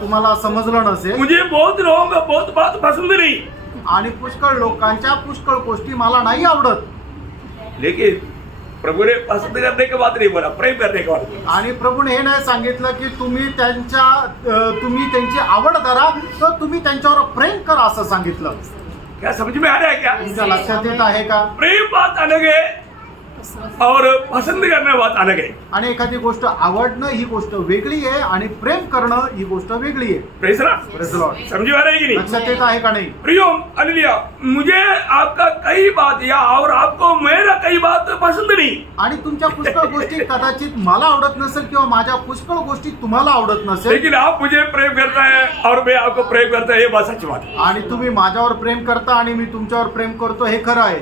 तुम्हाला समजलं नसेल. मुझे बहुत लोगों का बहुत बात पसंद नहीं, आणि पुष्कळ लोकांच्या पुष्कळ गोष्टी मला नाही आवडत. लेकिन प्रभु ने पसंद करने के बाद नहीं बोला, प्रेम करने के बाद बोला. आणि प्रभूने हे नाही सांगितलं की तुम्ही त्यांची आवड करा तर तुम्ही त्यांच्यावर प्रेम करा असं सांगितलं. क्या समझ में आ रहा है क्या? तुमच्या लक्षात येत आहे का? प्रेम बात अलग है और पसंद करना बात अलग है. आणि एखादी गोष्ट आवडणं ही गोष्ट वेगळी आहे आणि प्रेम करणं ही गोष्ट वेगळी आहे. प्रेस ना Praise the Lord. समझ में आ रहा है कि नहीं? लक्षात येत आहे का नाही? प्रियो हालेलुया. मुझे आपका कई बात या और आपको मेरा कई बात पसंद नहीं. आणि तुमच्या पुष्कळ गोष्टी कदाचित मला आवडत नसेल किंवा माझ्या पुष्कळ गोष्टी तुम्हाला आवडत नसेल. लेकिन आप मुझे प्रेम करता है और मैं आपको प्रेम करता है, ये बात सच बात है. आणि तुम्ही माझ्यावर प्रेम करता आणि मी तुमच्यावर प्रेम करतो हे खरं आहे.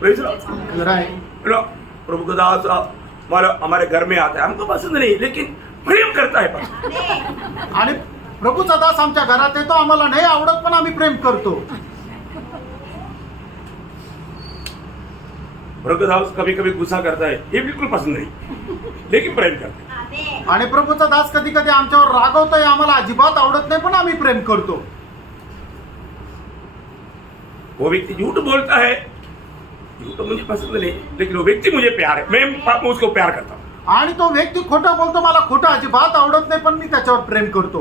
प्रेस ना. खरं आहे. प्रभु का दास हमारे घर में आता है, हमको पसंद नहीं लेकिन प्रेम करता है. पसंद. आणि प्रभूचा दास आमच्या घरात येतो, आम्हाला नाही आवडत पण आम्ही प्रेम करतो. प्रभु का दास कभी कभी गुस्सा करता है, ये बिल्कुल पसंद नहीं लेकिन प्रेम करता है. आणि प्रभूचा दास कधी कधी आमच्यावर रागवतोय, आम्हाला अजिबात आवडत नाही पण आम्ही प्रेम करतो. वो व्यक्ति झूठ बोलता है, झूठ तो मुझे पसंद नहीं लेकिन वो व्यक्ति मुझे प्यार है, मैं उसको प्यार करता हूँ. आणि तो व्यक्ती खोटं बोलतो, मला खोटं अजिबात आवडत नाही पण मी त्याच्यावर प्रेम करतो.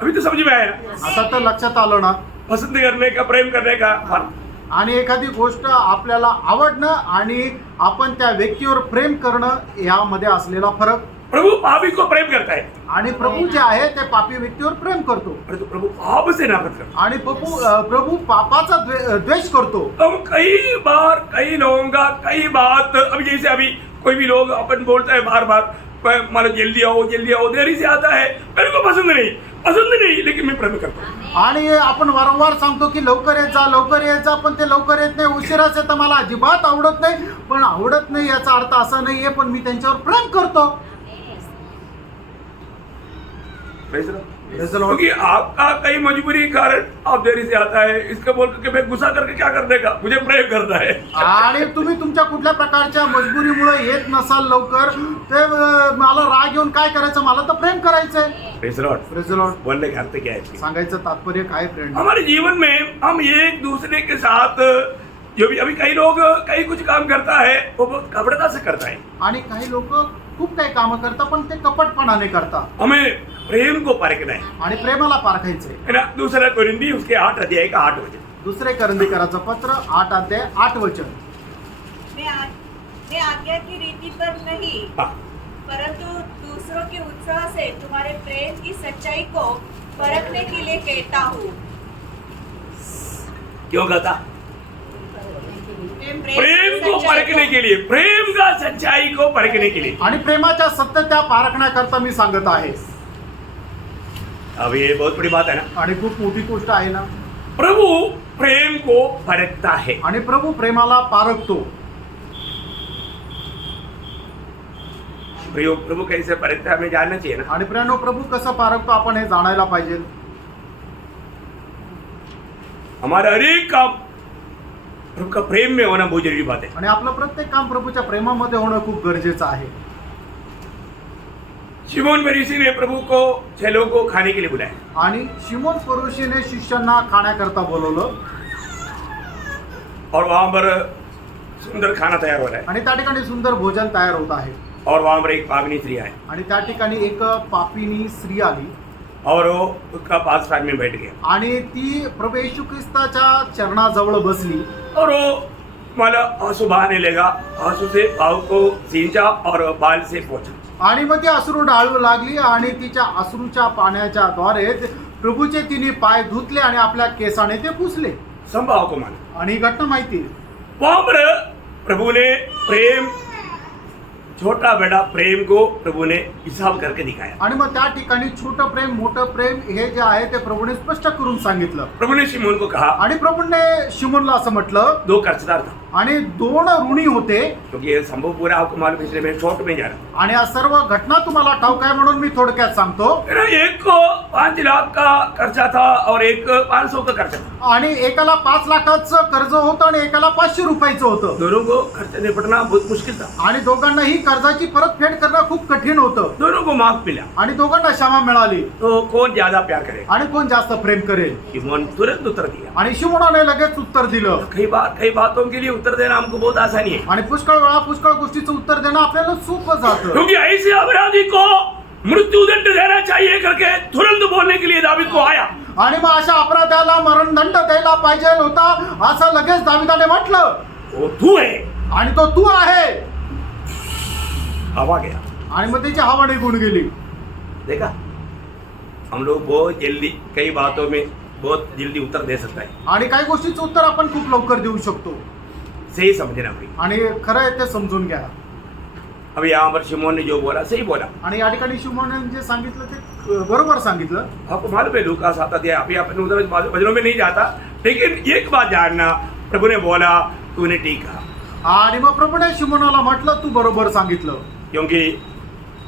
अभी तो समझ में आया ना? आता तर लक्षात आलं ना? पसंद करने का, प्रेम करने का फर्क. आणि एखादी गोष्ट आपल्याला आवडणं आणि आपण त्या व्यक्तीवर प्रेम करणं यामध्ये असलेला फरक. प्रभु पापी को प्रेम करता है आणि प्रभू जे आहे ते पापी व्यक्तीवर प्रेम करतो परंतु प्रभु पाप से नफरत करता आणि प्रभू पापाचा द्वेष करतो. है. हम कई बार कई लोगों का कई बात अभी जैसे अभी कोई भी लोग अपन बोलता है बार बार मतलब जल्दी आओ देरी से आता है, मेरे को पसंद नहीं लेकिन मैं प्रेम करता हूँ. आणि आपण वारंवार सांगतो की लवकर येत जा पण ते लवकर येत नाही, उशिराच येतं, मला अजिबात आवडत नाही. पण आवडत नाही याचा अर्थ असा नाहीये पण मी त्यांच्यावर प्रेम करतो. क्योंकि आपका कई मजबूरी के कारण आप देरी से आता है, इसका बोल के मैं गुस्सा करके क्या करने का, मुझे प्रेम करना है. आणि तुम्ही तुमच्या कुठल्या प्रकारच्या मजबुरीमुळे येत नसाल लवकर, ते मला राग येऊन काय करायचं, मला तर प्रेम करायचंय. Praise the Lord. Praise the Lord. बोलने का अर्थ क्या है? सांगायचं तात्पर्य काय फ्रेंड? हमारे जीवन में हम एक दूसरे के साथ जो भी अभी कई लोग कई कुछ काम करता है वो बहुत कपटता से करता है. आणि काही लोक खूप काही कामं करतात पण ते कपटपणाने करतात. हमें प्रेम को परखना है. आणि प्रेमाला पारखायचंय. है ना? दूसरा कोरिंथी उसके 8 अध्याय का 8 वचन. दुसरे करंदीकराचं पत्र 8 अध्याय 8 वचन. मैं आज्ञा की रीति पर नहीं हाँ. परंतु दूसरों के उत्साह से तुम्हारे प्रेम की सच्चाई को परखने के लिए कहता हूँ। क्यों कहता? प्रेम को सच्चाई परखने के लिए, प्रेम का सच्चाई को परखने के लिए। आणि प्रेमाच्या सत्यता पारखण्याकरता मी सांगत आहे. अब ये बहुत बड़ी बात है ना. आणि खूप मोठी गोष्ट आहे ना. प्रभु प्रेम को परखता है. आणि प्रभू प्रेमाला पारखतो. प्रभु कैसे परखता है हमें जानना चाहिए ना. आणि प्रियानो, प्रभू कसं पारखतो आपण हे जाणायला पाहिजे. हमारा हर एक काम प्रभु का प्रेम में होना बहुत जरूरी बात है. आणि आपलं प्रत्येक काम प्रभूच्या प्रेमामध्ये होणं खूप गरजेचं आहे. शिमोन फरीसी ने प्रभु को 6 लोगों को खाने के लिए बुलाया. आणि शिमोन फरीसीने शिष्यांना खाण्याकरता बोलवलं. और वहां पर सुंदर खाना तैयार हो रहा है. आणि त्या ठिकाणी सुंदर भोजन तयार होत आहे. और वहां पर एक पागनी स्त्री है आणि त्या ठिकाणी एक पापिनी स्त्री आली और वो उसका पास में बैठ गया. आणि ती प्रभू येशू ख्रिस्ताच्या चरणाजवळ बसली. और वो मला आंसू बहाने लगा. आंसू से पाव को सींचा और बाल से पोंछा. आणि मग ती अश्रू डाळू लागली आणि तिच्या अश्रूच्या पाण्याच्या द्वारे प्रभूचे तिने पाय धुतले आणि आपल्या केसाने ते पुसले. संभाव को माना. आणि ही घटना माहिती. वहां पर प्रभु ने प्रेम, छोटा बड़ा प्रेम को प्रभु ने हिसाब करके दिखाया. आणि मग त्या ठिकाणी छोटं प्रेम मोठं प्रेम हे जे आहे ते प्रभूने स्पष्ट करून सांगितलं. प्रभु ने शिमोन को कहा, आणि प्रभूने शिमोनला असं म्हटलं. 2 कर्जदार था. आणि 2 ऋणी होते. क्योंकि ये संभव पूरा आपको मालूम है, इसलिए मैं शॉर्ट में जा रहा हूं. आणि या सर्व घटना तुम्हाला ठाऊक आहे म्हणून मी थोडक्यात सांगतो. एक को 5 लाख का कर्जा था और एक 500 का कर्जा था. आणि एकाला 5 लाखाचं कर्ज होतं आणि एकाला 500 रुपयाचं होतं. दोनों को खर्च निपटना बहुत मुश्किल था. आणि दोघांनाही कर्जाची परतफेड करणं खूप कठीण होतं. दोनों को माफ मिला. आणि दोघांना क्षमा मिळाली. तो कौन ज्यादा प्यार करेगा? आणि कोण जास्त प्रेम करेल? शिमोन तुरंत उत्तर दिया. आणि शिमोनाने लगेच उत्तर दिलं. कई बातों के लिए उत्तर देना हमको बहुत आसानी है. आणि पुष्कळ वेळा पुष्कळ गोष्टीचं उत्तर देणं आपल्याला सोपं जातं. क्योंकि ऐसे अपराधी को मृत्युदंड देना चाहिए करके तुरंत बोलने के लिए दावीद को आया. आणि मग अशा अपराध्याला मरणदंड द्यायला पाहिजे होता असं लगेच दाविदाने म्हटलं. वो तू है. आणि तो तू आहे. हवा गया. आणि मग त्याची हवा निघून गेली. देखा, हम लोग बहुत जल्दी कई बातों में बहुत जल्दी उत्तर दे सकता है. आणि काही गोष्टीचं उत्तर आपण खूप लवकर देऊ शकतो. सही समझना भाई. आणि खरं आहे ते समजून घ्या. अब यहाँ पर शिमोन ने जो बोला सही बोला. आणि या ठिकाणी शिमोने जे सांगितलं ते बरोबर सांगितलं. आपको मालूम है लूका 7 अध्याय. अभी अपन उधर वचनों में नहीं जाता, लेकिन एक बात जानना, प्रभु ने बोला तूने ठीक कहा. आणि मग प्रभूने शिमोनाला म्हटलं तू बरोबर सांगितलं. क्योंकि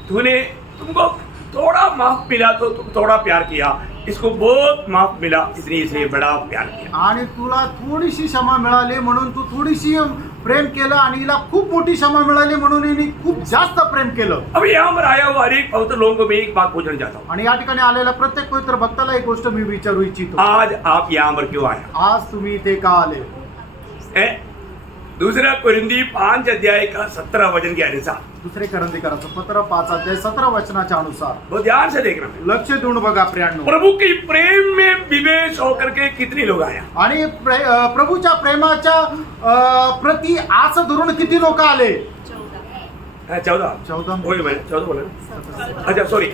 तुमको थोड़ा माफ मिला तो तुम थोड़ा प्यार किया. इसको बहुत माफ मिला इसलिए इसे बड़ा प्यार किया. आणि तुला थोडीशी क्षमा मिळाली म्हणून तू थोडीशी प्रेम केलं आणि हिला खूप मोठी क्षमा मिळाली म्हणून हिने खूप जास्त प्रेम केलं. अब यहाँ पर आया हुआ हर एक पवित्र लोगों को मैं एक बात पूछना चाहता हूँ. आणि या ठिकाणी आलेल्या प्रत्येक पवित्र भक्ताला एक गोष्ट मी विचारू इच्छितो. आज आप यहाँ पर क्यों आए? आज तुम्ही इथे का आले? दूसरा कुरिन्दी 5 अध्याय का 17 वचन के अनुसार. दुसरे करंदीकराचं पत्र 5 अध्याय 17 वचनाच्या अनुसार. बहुत ध्यान से देखना. लक्ष देऊन बघा प्रियांनो. प्रभु की प्रेम में विवेश होकर के कितने लोग आया? आणि प्रभूच्या प्रेमाच्या प्रति आस धरून किती लोक आले? 14 वही मैंने 14 बोला ना. अच्छा सॉरी,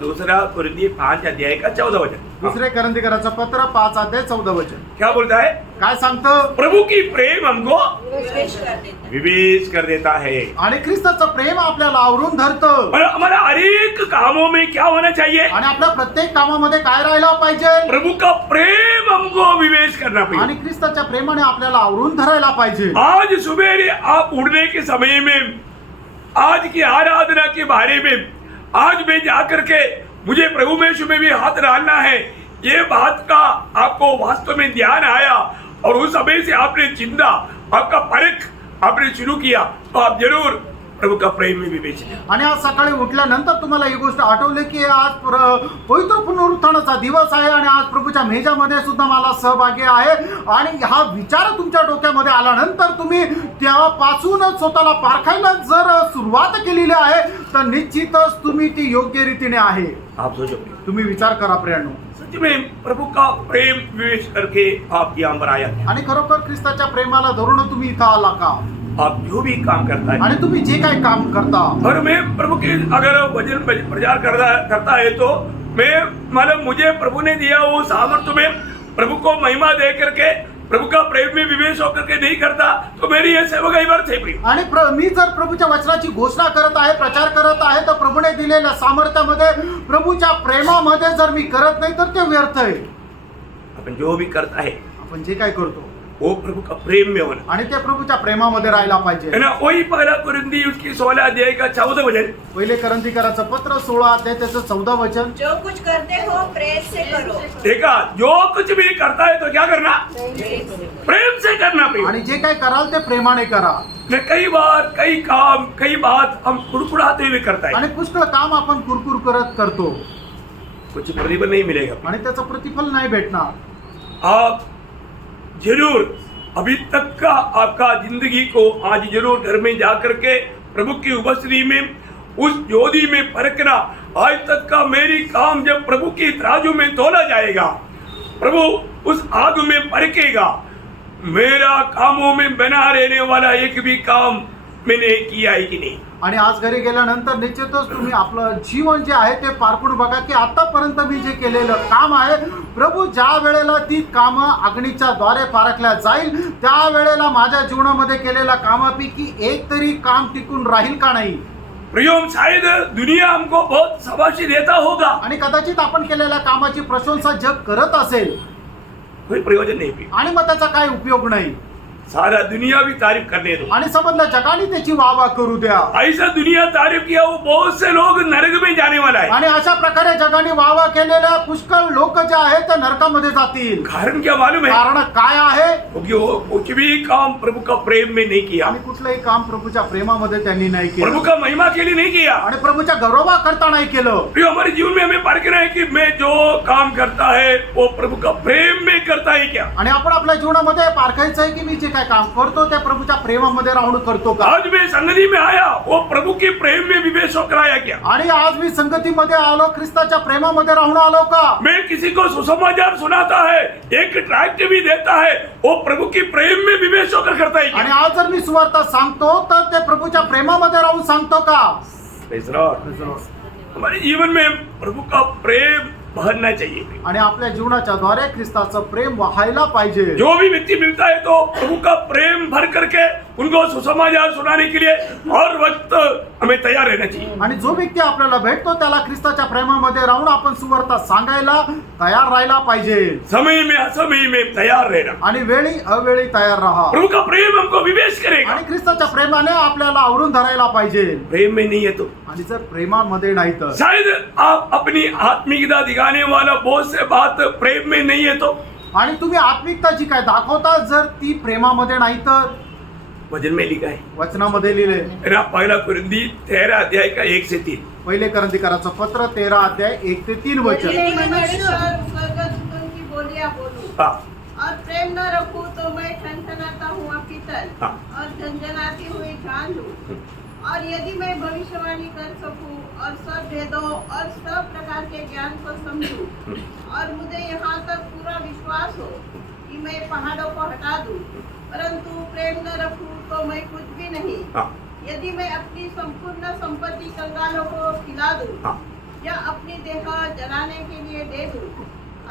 दूसरा कुरिन्दी 5 अध्याय का 14 वचन. दुसरे करंदीकराचं पत्र 5 अध्याय 14 वचन क्या बोलता है? काय सांगतं? प्रभु की प्रेम हमको विवेश कर देता है। विवेश कर देता है. आणि ख्रिस्ताचं प्रेम आपल्याला आवरून धरतं. और हमारा हर एक कामों में क्या होना चाहिए? आणि आपल्या प्रत्येक कामामध्ये काय राहायला पाहिजे? प्रभु का प्रेम हमको विवेश करना आणि चाहिए. ख्रिस्ताच्या प्रेमाने आपल्याला आवरून धरायला पाहिजे. आज सुबह आप उठने के समय में, आज की आराधना के बारे में, आज मैं जाकर के मुझे प्रभु में शुभ भी हाथ डालना है, ये बात का आपको वास्तव में ध्यान आया और उस समय से आपने चिंता, आपका परख आपने शुरू किया, तो आप जरूर प्रभु का प्रेम में विवेच करें. आणि आज सकाळी उठल्यानंतर तुम्हाला ही गोष्ट आठवली की आज पवित्र पुनरुत्थानाचा दिवस आहे आणि आज प्रभूच्या मेजामध्ये सुद्धा मला सहभागी आहे. आणि हा विचार तुमच्या डोक्यामध्ये आल्यानंतर तुम्ही तेव्हापासूनच स्वतःला पारखायला जर सुरुवात केलेली आहे तर निश्चितच तुम्ही ती योग्य रीतीने आहे. आप सोचो, तुम्ही विचार करा प्रियांनो. सच में प्रभु का प्रेम विवेच करके आप यहाँ पर आया. आणि खरोखर ख्रिस्ताच्या प्रेमाला धरून तुम्ही इथं आला का? आप जो भी काम करता है आणि तुम्ही जे काही काम करता और मैं प्रभु के अगर वचन प्रचार करता है तो मैं मतलब मुझे प्रभु ने दिया वो सामर्थ्य में प्रभु को महिमा दे करके प्रभु का प्रेम में विवेश होकर के नहीं करता तो मेरी ये सेवा ही व्यर्थ है प्रिय। आणि मी जर प्रभूच्या वचनाची घोषणा करत आहे, प्रचार करत आहे, तर प्रभूने दिलेल्या सामर्थ्यामध्ये प्रभूच्या प्रेमामध्ये जर मी करत नाही तर ते व्यर्थ आहे। अपन जो भी करता है आपण जे काय करतो वो प्रभु का प्रेम में होना आणि ते प्रभूच्या प्रेमामध्ये राहायला पाहिजे। है ना। वही पहला कुरिन्थी उसकी 16 अध्याय का 14 वचन, पहिले करंथीकराचं पत्र 16 अध्याय त्याचं 14 वचन, जो कुछ करते हो प्रेम से करो। देखा जो कुछ भी करता है तो क्या करना, प्रेम से करना प्रिय। आणि जे काय कराल ते प्रेमाने करा। मैं कई बार कई काम कई बात हम कुड़कुड़ाते हुए करता है, आणि पुष्कळ काम आपण कुरकुर करत करतो कुछ प्रतिफल नहीं मिलेगा। आणि त्याचं प्रतिफल नाही भेटणार। आप जरूर अभी तक का आपका जिंदगी को आज जरूर घर में जाकर के प्रभु की उपस्थिति में उस ज्योति में परखना। आज तक का मेरी काम जब प्रभु की तराजू में तोला जाएगा, प्रभु उस आग में परखेगा, मेरा कामों में बना रहने वाला एक भी काम मैंने किया है की नहीं। आणि आज घरी गेल्यानंतर निश्चितच तुम्ही आपलं जीवन जे आहे ते पारखून बघा की आतापर्यंत मी जे केलेलं काम आहे, प्रभू ज्या वेळेला ती कामं अग्नीच्या द्वारे पारखल्या जाईल त्या वेळेला माझ्या जीवनामध्ये केलेल्या कामापैकी एक तरी काम टिकून राहील का नाही। प्रियोम शायद दुनिया हमको बहुत शाबाशी देता होगा, आणि कदाचित आपण केलेल्या कामाची प्रशंसा जग करत असेल कोई प्रयोजन नहीं भी, आणि मग त्याचा काय उपयोग नाही। सारा दुनिया भी तारीफ करने दो, आणि संबंध जगाने त्याची वाहवा करू द्या। ऐसा दुनिया तारीफ किया वो बहुत से लोग नरक में जाने वाला है। आणि अशा प्रकारे जगाने वाहवा केलेल्या पुष्कळ लोक जे आहेत ते नरकामध्ये जातील। कारण क्या मालूम है, कारण काय आहे, क्योंकि वो कुछ भी काम प्रभु का प्रेम में नहीं किया, आणि कुठलंही काम प्रभूच्या प्रेमामध्ये त्यांनी नाही प्रभु केलं का महिमा के लिए नहीं किया। आणि प्रभूच्या गौरवा करता नाही केलं। प्रिय, हमारे जीवन में हमें परखना है कि मैं जो काम करता है वो प्रभु का प्रेम में करता है क्या। आणि आपण आपल्या जीवनामध्ये पारखायचं आहे की मी जे काय काम करतो ते प्रभूच्या प्रेमामध्ये राहून करतो का। आज मैं संगति में आया वो प्रभु के प्रेम में विवेश होकर आया क्या। आणि आज मी संगतीमध्ये आलो, ख्रिस्ताच्या प्रेमामध्ये राहून आलो का। मैं किसी को सुसमाचार सुनाता है, एक ट्रैक्ट भी देता है, वो प्रभु के प्रेम में विवेश होकर करता है आणि क्या। आज जर मी सुवार्ता सांगतो तर ते प्रभूच्या प्रेमामध्ये राहून सांगतो का। Praise the Lord। हमारे जीवन में प्रभु का प्रेम बहना चाहिए। आणि आपल्या जीवनाच्या द्वारे ख्रिस्ताचं प्रेम वाहायला पाहिजे। जो भी व्यक्ति मिलता है तो प्रभु का प्रेम भर करके उनको सुसमाचार सुनाने के लिए और वक्त हमें तैयार रहना चाहिए। आणि जो व्यक्ती आपल्याला भेटतो त्याला ख्रिस्ताच्या प्रेमामध्ये राहून आपण सुवार्ता सांगायला तयार राहायला पाहिजे। समय में असमय में तैयार रहना, आणि वेळी अवेळी तयार राहा। प्रभु का प्रेम हमको विवेश करेगा। आणि ख्रिस्ताच्या प्रेमाने आपल्याला आवरून धरायला पाहिजे। प्रेम में नहीं है तो आणि जर प्रेमामध्ये नाही तर शायद आप अपनी आत्मिकता दिखाने वाला बहुत से बात प्रेम में नहीं है तो, आणि तुम्ही आत्मिकता जी काय दाखवता जर ती प्रेमामध्ये नाही तर, वचन में लिखा है वचनामध्ये लिहिले मेरा पहला कुरिन्थी 13 अध्याय का 1 से 3। पहिले करंथीकराचं पत्र 13 अध्याय 1 ते 3 वचन। की बोलियां बोलूं हाँ और प्रेम न रखूं तो मैं ठनठनाता हुआ पीतल हाँ। और झंझनाती हुई झांझ हूँ। और यदि मैं भविष्यवाणी कर सकूं और सब भेदों और सब प्रकार के ज्ञान को समझूं और मुझे यहाँ तक पूरा विश्वास हो कि मैं पहाड़ों को हटा दूं, परंतु प्रेम न रखूं तो मैं कुछ भी नहीं। हाँ यदि मैं अपनी संपूर्ण संपत्ति कंगालों को खिला दूं हाँ। या अपनी देह जलाने के लिए दे दूं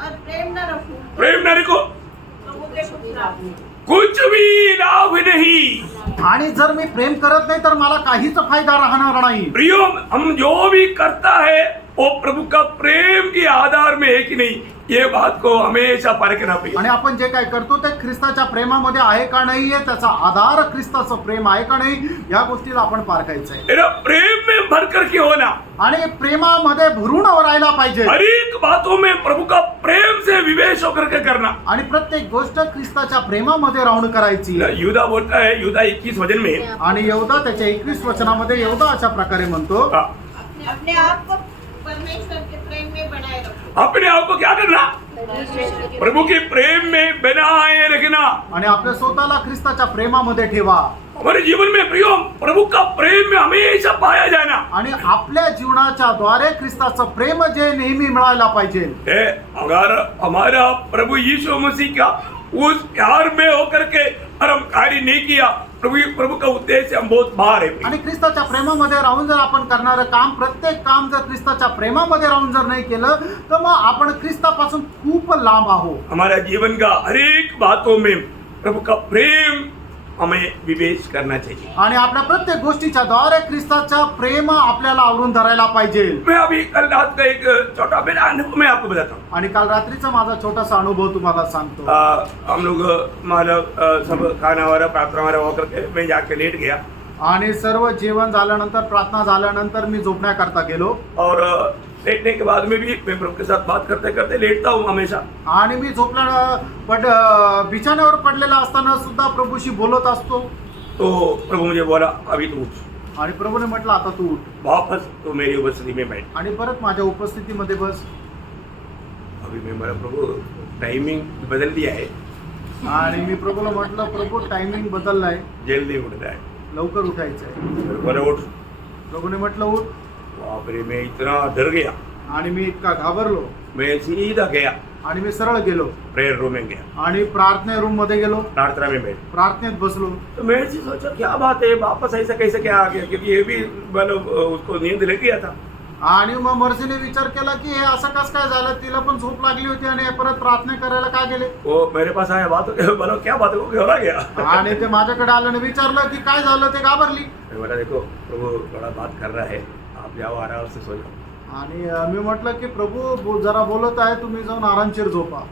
और प्रेम न रखूं प्रेम न रखो तो मुझे कुछ लाभ नहीं। कुछ भी लाभ नहीं। आणि जर मी प्रेम करत नाही तर मला काहीच फायदा राहणार नाही। प्रियो, हम जो भी करता है वो प्रभु का प्रेम के आधार में है कि नहीं, ये बात को हमेशा परखना पड़ेगा। आणि आपण जे काय करतो ते ख्रिस्ताच्या प्रेमामध्ये आहे का नाही आहे, त्याचा आधार ख्रिस्ताचं प्रेम आहे का नाही, या गोष्टीला आपण पारखायचं आहे। मेरा प्रेम में भर करके होना, आणि प्रेमामध्ये भरून राहायला पाहिजे। हर एक बातों में प्रभु का प्रेम से विवेश होकर के करना। आणि प्रत्येक गोष्ट ख्रिस्ताच्या प्रेमामध्ये राहून करायची। युदा बोलता है, युदा 21 वचन में, आणि यहूदा त्याच्या 21 वचनामध्ये यहूदा अशा प्रकारे म्हणतो, हाँ, अपने आप को परमेश्वर के प्रेम में बनाए रखो। अपने आप को क्या करना, प्रभु के प्रेम में बनाए रखना। आणि आपल्या स्वतःला ख्रिस्ताच्या प्रेमामध्ये ठेवा। हमारे जीवन में प्रियो प्रभु का प्रेम में हमेशा पाया जाना। आणि आपल्या जीवनाच्या द्वारे ख्रिस्ताचं प्रेम जे नेहमी मिळायला पाहिजे। अगर हमारा प्रभु यीशु मसीह का उस प्यार में होकर के और हम कार्य नहीं किया, प्रभु का उद्देश्य हम बहुत बाहर है आणि ख्रिस्ताच्या प्रेमामध्ये राहून जर आपण करणारं काम, प्रत्येक काम जर ख्रिस्ताच्या प्रेमामध्ये राहून जर नाही केलं तर मग आपण ख्रिस्तापासून खूप लांब आहोत. हमारा जीवन का हर एक बातों में प्रभु का प्रेम हमें विवेच करना चाहिए. आणि आपल्या प्रत्येक गोष्टीच्या द्वारे ख्रिस्ताचा प्रेम आपल्याला आवरून धरायला पाहिजे. मैं अभी कल रात का एक छोटा मेरा अनुभव मैं आपको बताता हूँ. आणि काल रात्रीचा माझा छोटासा अनुभव तुम्हाला सांगतो. हम लोग मतलब सब खाना वाला प्रार्थना वाला होकर के मैं जाके लेट गया आणि सर्व जेवण झाल्यानंतर, प्रार्थना झाल्यानंतर मी झोपण्याकरता गेलो. और लेटने के बाद में भी मैं प्रभु के साथ बात करते करते लेटता हूँ हमेशा. आणि मी बिछाण्यावर पडलेला असताना सुद्धा प्रभूशी बोलत असतो. तो प्रभु मुझे बोला अभी तू उठ, आणि प्रभूने म्हटलं आता तू उठ वापस तो मेरी उपस्थिति में बैठ. आणि परत माझ्या उपस्थितीमध्ये बस. अभी मैं बोला प्रभु टाइमिंग बदल दिया है, आणि मी प्रभूला म्हटलं प्रभू टायमिंग बदललाय, जल्दी उठना है. लवकर उठायचंय. बोला उठ. प्रभूने म्हटलं उठ. बाप रे मैं इतना डर गया. आणि मी इतका घाबरलो मैं सीधा गया आणि मी सरळ गेलो प्रेयर रूम में गया, आणि प्रार्थना रूम मध्ये गेलो. प्रार्थना में बैठ. प्रार्थनेत बसलो. तो मैं ऐसे सोचा क्या बात है वापस ऐसा कैसे क्या आ गया, क्योंकि ये भी मतलब उसको नींद लग गया था. आणि मग मर्सीने विचार केला की हे असं कसं काय झालं, तिला पण झोप लागली होती आणि परत प्रार्थना करायला का गेले. वो मेरे पास आया बात बोलो क्या बात है, वो घबरा गया. आणि ते माझ्याकडे आलं आणि विचारलं की काय झालं, ते घाबरली. मैं बोला देखो प्रभु बड़ा बात कर रहा है, आप जाओ आराम से सो जाओ. आणि मी म्हटलं की प्रभू जरा बोलत आहे, तुम्ही जाऊन आरामशीर झोपा.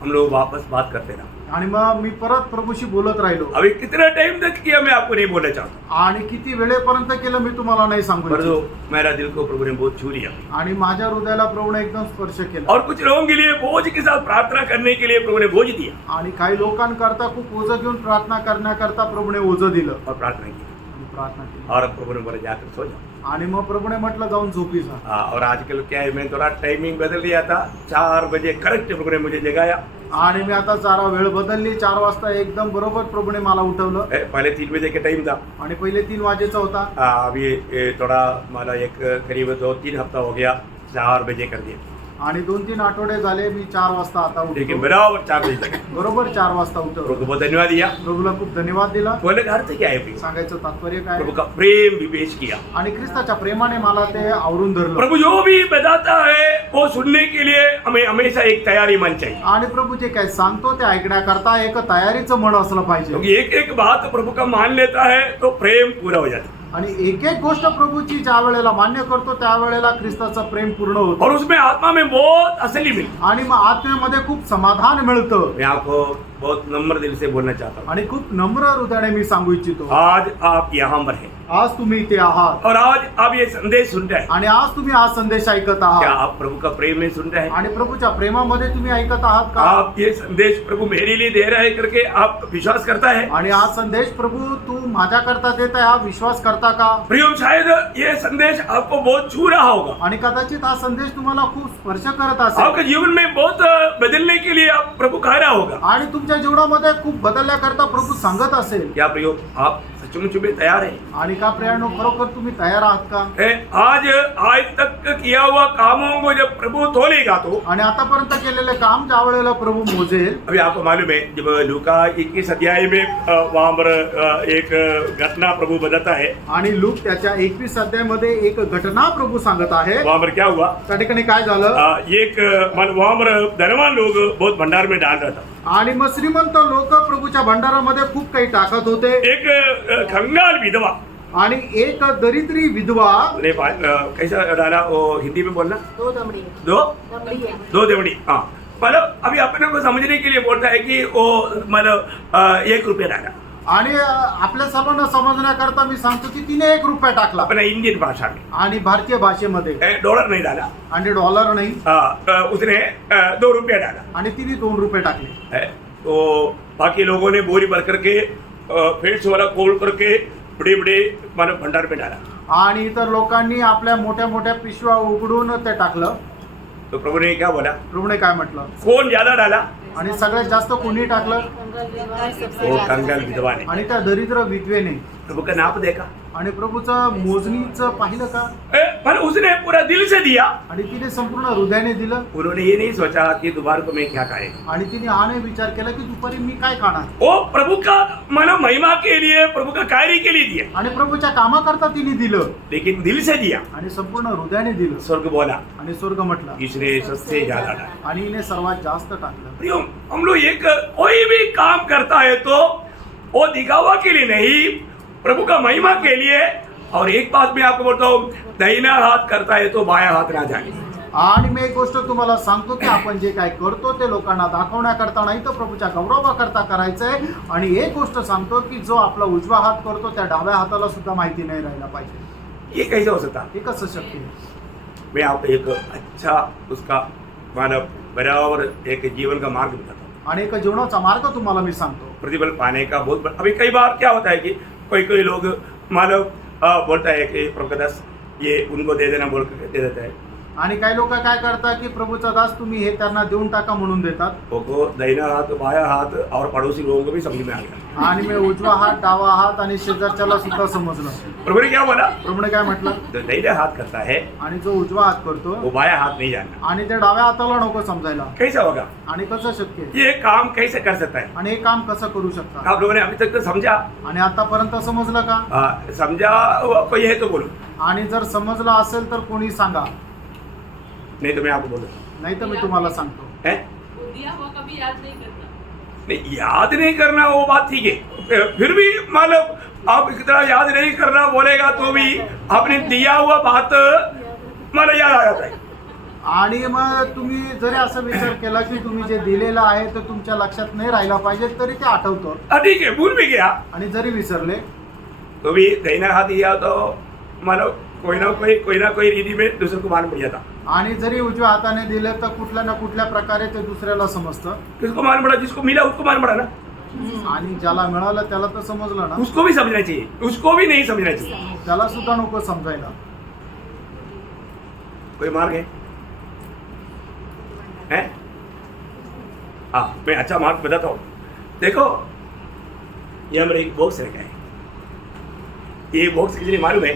हम लोग वापस बात करते रहा. आणि मग मी परत प्रभूशी बोलत राहिलो. अभी कितना टाइम तक किया मैं आपको नहीं बोलना चाहता. आणि किती वेळेपर्यंत केलं मी तुम्हाला नाही सांगू पर इच्छित. तो मेरा दिल को प्रभु ने बहुत छू लिया. आणि माझ्या हृदयाला प्रभूने एकदम स्पर्श केला. और कुछ लोगों के लिए बोझ के साथ प्रार्थना करने के लिए प्रभु ने बोझ दिया आणि काही लोकांकरता खूप ओझं घेऊन प्रार्थना करण्याकरता प्रभूने ओझं दिलं और प्रार्थना की. आणि प्रार्थना केली. और प्रभु ने बोला जाकर सो जाओ. आणि मग प्रभूने म्हटलं जाऊन झोपी जा. और आजकल क्या है, मैं थोड़ा टाइमिंग बदल दिया था. 4 बजे करेक्ट प्रभु ने मुझे जगाया. आणि मी आता जरा वेळ बदलली. 4 वाजता एकदम बरोबर प्रभूने मला उठवलं. पहले 3 बजे का टाइम था. आणि पहिले 3 वाजेचा होता. अभी थोड़ा मला एक करीब 2-3 हफ्ता हो गया 4 बजे कर दिया. आणि 2-3 आठवडे झाले मी 4 वाजता आता लेकिन उठलो. बराबर 4 बजे तक. बरोबर 4 वाजता प्रभु उठवलं. को बहुत धन्यवाद दिया. प्रभूला खूप धन्यवाद दिला. बोले का अर्थ क्या है प्रिय? सांगायचं तात्पर्य काय, प्रभु का प्रेम विवेच किया. आणि ख्रिस्ताच्या प्रेमाने मला ते आवरून धरलं. प्रभु जो भी बताता है वो सुनने के लिए हमें हमेशा एक तैयारी मन चाहिए. आणि प्रभू जे काय सांगतो ते ऐकण्याकरता एक तयारीचं मन असलं पाहिजे. क्योंकि एक एक बात प्रभु का मान लेता है तो प्रेम पूरा हो जाता है. आणि एक एक गोष्ट प्रभूची ज्या वेळेला मान्य करतो त्यावेळेला ख्रिस्ताचं प्रेम पूर्ण होतं. और उसमें आत्मा में बहुत असली मिलती. आणि मग आत्म्यामध्ये खूप समाधान मिळतं. मैं आपको बहुत नम्र दिल से बोलना चाहता हूँ. आणि खूप नम्र हृदयाने मी सांगू इच्छितो, आज आप यहाँ पर हैं आज तुम्ही इथे आहात और आज आप ये संदेश सुन रहे हैं. आणि आज तुम्ही हा संदेश ऐकत क्या आहात. आप प्रभु का प्रेम में सुन रहे हैं? आणि प्रभूच्या प्रेमामध्ये तुम्ही ऐकत आहात का. आप ये संदेश प्रभु मेरे लिए दे रहा है करके आप विश्वास करता है? आणि हा संदेश प्रभू तू माझ्याकरता देत आहे हा विश्वास करता का. प्रियो शायद ये संदेश आपको बहुत छू रहा होगा. आणि कदाचित हा संदेश तुम्हाला खूप स्पर्श करत असेल. आपके जीवन में बहुत बदलने के लिए आप प्रभु कह रहा होगा. आणि तुमच्या जीवनामध्ये खूप बदलण्याकरता प्रभू सांगत असेल. क्या प्रियो आप सचमुच में तैयार है? आणि का प्रियानो खरोखर तुम्ही तयार आहात का. आज तक किया हुआ कामों को जब प्रभु तोलेगा तो, आणि आतापर्यंत केलेले काम ज्या वेळेला प्रभू मोजेल. अभी आपको मालूम है जब लूका 21 अध्याय में वहां पर एक घटना प्रभु बताता है. आणि लूक त्याच्या 21 अध्यायामध्ये एक घटना प्रभू सांगत आहे. वहां पर क्या हुआ, त्या ठिकाणी काय झालं. एक वहां पर धनवान लोग बहुत भंडार में डाल रहा था. आणि मग श्रीमंत लोक प्रभूच्या भंडारामध्ये खूप काही टाकत होते. एक कंगाल विधवा आणि एक दरिद्री विधवा ने कैसा डाला वो हिंदी में बोलना, 2 दमडी आहे. दो देवड़ी. हाँ मतलब अभी अपने को समझने के लिए बोलता है कि वो मतलब 1 रुपया डाला. आणि आपल्या सर्वांना समजण्याकरता मी सांगतो की तिने 1 रुपया टाकला अपना इंडियन भाषा में. आणि भारतीय भाषेमध्ये डॉलर नहीं डाला. आणि डॉलर नाही. उसने 2 रुपया डाला. आणि तिने 2 रुपये टाकले. तो बाकी लोगों ने बोरी भर करके फेट्स वाला खोल करके बड़े बड़े मानव भंडार में डाला. आणि इतर लोकांनी आपल्या मोठ्या मोठ्या पिशव्या उघडून ते टाकलं. तो प्रभु ने क्या बोला, प्रभूने काय म्हटलं, कौन ज्यादा डाला? आणि सगळ्यात जास्त कोणी टाकलं. कंगाल विधवा सबसे वो ज्यादा कंगाल विधवा ने आणि त्या दरिद्र विधवेने प्रभु का नाप देखा, आणि प्रभूचं मोजणीचं पाहिलं का? पर उसने पूरा दिल से दिया। आणि तिने संपूर्ण हृदयाने दिलं उन्होंने ये नहीं सोचा कि दोपहर को मैं क्या खाएगा। आणि तिने हा नाही विचार केला की दुपारी मी काय खाणार, वो प्रभु का मानो महिमा के लिए, प्रभु का कार्य के लिए दिया, आणि प्रभूच्या कामाकरता तिने दिलं लेकिन दिल से दिया। आणि संपूर्ण हृदयाने दिलं स्वर्ग बोला, आणि स्वर्ग म्हटलं इसने सबसे ज्यादा डाला। आणि हिने सर्वात जास्त टाकलं। प्रियो, हम लोग एक कोई भी काम करता है तो वो दिखावा के लिए नहीं, प्रभु का महिमा के लिए। और एक बात मैं आपको बोलता हूँ, दाहिना हाथ करता है तो बाया हाथ ना जाने। आणि मी एक गोष्ट तुम्हाला सांगतो की आपण जे काय करतो ते लोकांना दाखवण्याकरता नाही तर प्रभूच्या गौरवाकरता करायचंय। आणि एक गोष्ट सांगतो की जो आपला उजवा हात करतो त्या डाव्या हाताला सुद्धा माहिती नाही राहायला पाहिजे। ये कैसे हो सकता? हे कसं शक्य आहे? मैं आपको एक अच्छा उसका मानव बराबर एक जीवन का मार्ग बताता हूँ। आणि एक जीवनाचा मार्ग तुम्हाला मी सांगतो। प्रतिफल पाने का अभी कई बार क्या होता है कि कोई लोग मानव बोलता है कि प्रभु का दास ये उनको दे देना बोल के दे देता है। आणि काही लोक काय करतात की प्रभूचा दास तुम्ही हे त्यांना देऊन टाका म्हणून देतात। वो दाहिना हाथ बाया हाथ और पड़ोसी लोगों को भी समझ में आ गया। आणि मी उजवा हात डावा हात आणि शेजारच्याला सुद्धा समजलं। प्रभु ने क्या बोला? प्रभूने काय म्हटलं? जो दाहिना हाथ करता है आणि जो उजवा हात करतो वो बाया हाथ नहीं जानना। आणि ते डाव्या हाताला नको समजायला। कैसा होगा? आणि कसं शक्य आहे? ये काम कैसे कर सकता है? आणि हे काम कसं करू शकता? आप लोगों ने अभी तक तो समझा? आणि आतापर्यंत समजलं का? समझा कोई है तो बोलो, आणि जर समजलं असेल तर कोणी सांगा, नहीं तो मैं आपको बोलूँ नाही तर मी तुम्हाला सांगतो। है। दिया हुआ कभी याद नहीं करना। नहीं, याद नहीं करना वो बात ठीक है, फिर भी मतलब आप इतना याद नहीं करना बोलेगा तो भी आपने दिया हुआ बात मला याद आ जाता है। आणि मग तुम्ही जरी असं विचार केला की तुम्ही जे दिलेलं आहे ते तुमच्या लक्षात नाही राहिला पाहिजे तरी ते आठवतं। ठीक है, भूल भी गया आणि जरी विसरले तो भी दाहिना हाथ दिया तो मानो कोई ना कोई रीति में दूसरे को मालूम पड़ जाता। आणि जरी उजव्या हाताने दिले तर कुठल्या ना कुठल्या प्रकारे ते दुसऱ्याला समजतं। किसको मालूम पड़ा? जिसको मिला उसको मालूम पड़ा ना, आणि ज्याला मिळालं त्याला तर समजलं ना, उसको भी समझना चाहिए, उसको भी नहीं समझना चाहिए। त्याला सुद्धा नको समजायला। कोई मार्ग है? हैं? हाँ, मैं अच्छा मार्ग बताता हूँ। देखो, ये हमारे एक बॉक्स रखा है। ये बॉक्स किसी ने मालूम है?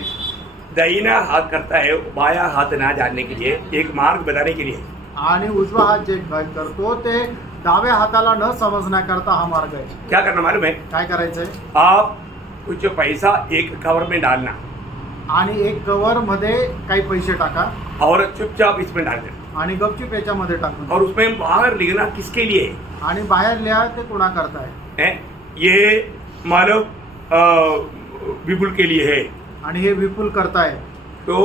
दाहिना हाथ करता है बाया हाथ ना जानने के लिए, एक मार्ग बताने के लिए। आणि उजवा हात जे काय करतो ते डाव्या हाताला न समजण्याकरता हा मार्ग आहे। क्या करना मालूम है? काय करायचंय? आप कुछ पैसा एक कवर में डालना आणि एक कवर मध्ये काही पैसे टाका और चुपचाप इसमें डाल देना, आणि गपचूप याच्यामध्ये टाकून और उसमें बाहर लिखना किसके लिए है? आणि बाहेर लिहा ते कोणा करताय। हैं? ये मानव विपुल के लिए है। आणि हे विपुल करताय तो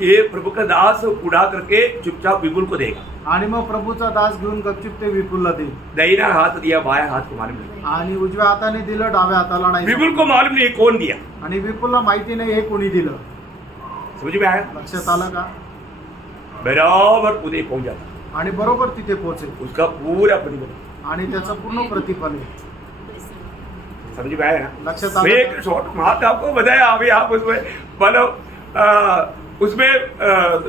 ये प्रभु का दास उड़ा करके चुपचाप विपुल को देगा। आणि मग प्रभूचा दास घेऊन गपचूप ते विपुलला देईल। दाहिना हाथ दिया बाया हाथ को मालूम नहीं, आणि उजव्या हाताने दिलं डाव्या हाताला नाही। विपुल को मालूम नहीं कौन दिया। आणि विपुलला माहिती नाही हे कोणी दिलं। समझ में आया? लक्षात आलं का? बराबर उदय पहुंच जाता, आणि बरोबर तिथे पोहोचेल उसका पूरा प्रतिफल। आणि त्याचं पूर्ण प्रतिफल आहे। समझ में आया ना? लक्षात मैं आलं एक का? शॉर्ट बात आपको बताया, अभी आप उसमें मतलब उसमें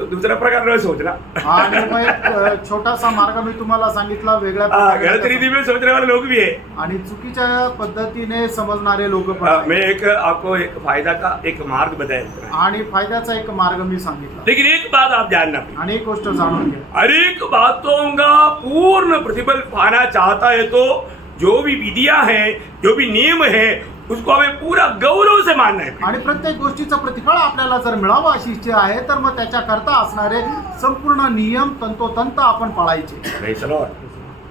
दूसरा प्रकार न सोचना। आणि मग एक छोटासा मार्ग मी तुम्हाला सांगितला वेगळ्या गलत प्रकारे। रीति में सोचने वाले लोग भी है। आणि चुकीच्या पद्धतीने समजणारे लोक पण आहेत। मैं एक आपको एक फायदा का एक मार्ग बताया, आणि फायद्याचा एक मार्ग मी सांगितला। लेकिन एक बात आप जानना, आणि एक गोष्ट जाणून घ्या, हर एक बातों का पूर्ण प्रतिफल पाना चाहता है तो जो भी विधियां हैं, जो भी नियम है, उसको हमें पूरा गौरव से मानना है। आणि प्रत्येक गोष्टीचं प्रतिफळ आपल्याला जर मिळावं अशी इच्छा आहे तर मग त्याच्याकरता असणारे संपूर्ण नियम तंतोतंत आपण पाळायचे। Praise the Lord.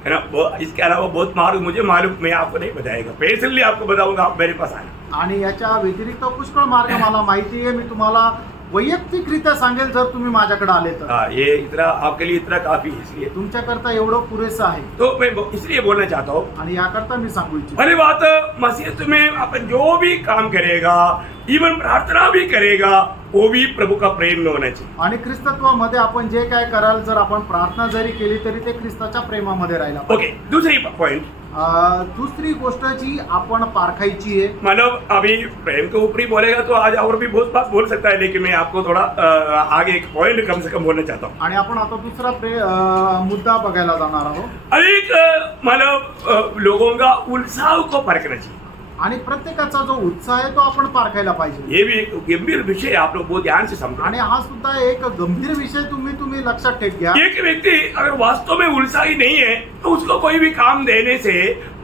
है ना? इसके अलावा बहुत मार्ग मुझे मालूम, मैं आपको नहीं बताएगा, पर्सनली आपको बताऊंगा, आप मेरे पास आना। आणि याच्या व्यतिरिक्त पुष्कळ मार्ग मला माहिती आहे, मी तुम्हाला वैयक्तिकरित्या सांगेल जर तुम्ही माझ्याकडे आले तर। हाँ, ये इतना आपके लिए इतना काफी है, इसलिए तुमच्याकरता एवढं पुरेसं आहे। तो मैं इसलिए बोलना चाहता हूँ, आणि याकरता मी सांगू इच्छितो, पहली बात, मसीह में अपन जो भी काम करेगा, इवन प्रार्थना भी करेगा, वो भी प्रभु का प्रेम में होना चाहिए। आणि ख्रिस्तत्वामध्ये आपण जे काय कराल, जर आपण प्रार्थना जरी केली तरी ते ख्रिस्ताच्या प्रेमामध्ये राहिला पाहिजे। ओके, दूसरी पॉइंट, दुसरी गोष्ट जी आपण पारखायची आहे, मतलब अभी प्रेम के ऊपर ही बोलेगा तो आज और भी बहुत बात बोल सकता है, लेकिन मैं आपको थोड़ा आगे एक पॉइंट कम से कम बोलना चाहता हूँ। आणि आपण आता दुसरा मुद्दा बघायला जाणार आहोत। अधिक मतलब लोगों का उत्साह को परखना चाहिए। आणि प्रत्येकाचा जो उत्साह आहे तो आपण पारखायला पाहिजे। ये भी एक गंभीर विषय है, आप लोग बहुत ध्यान से समझो। आणि हा सुद्धा एक गंभीर विषय तुम्ही लक्षात ठेव घ्या। एक व्यक्ति अगर वास्तव में उत्साही नहीं है तो उसको कोई भी काम देने से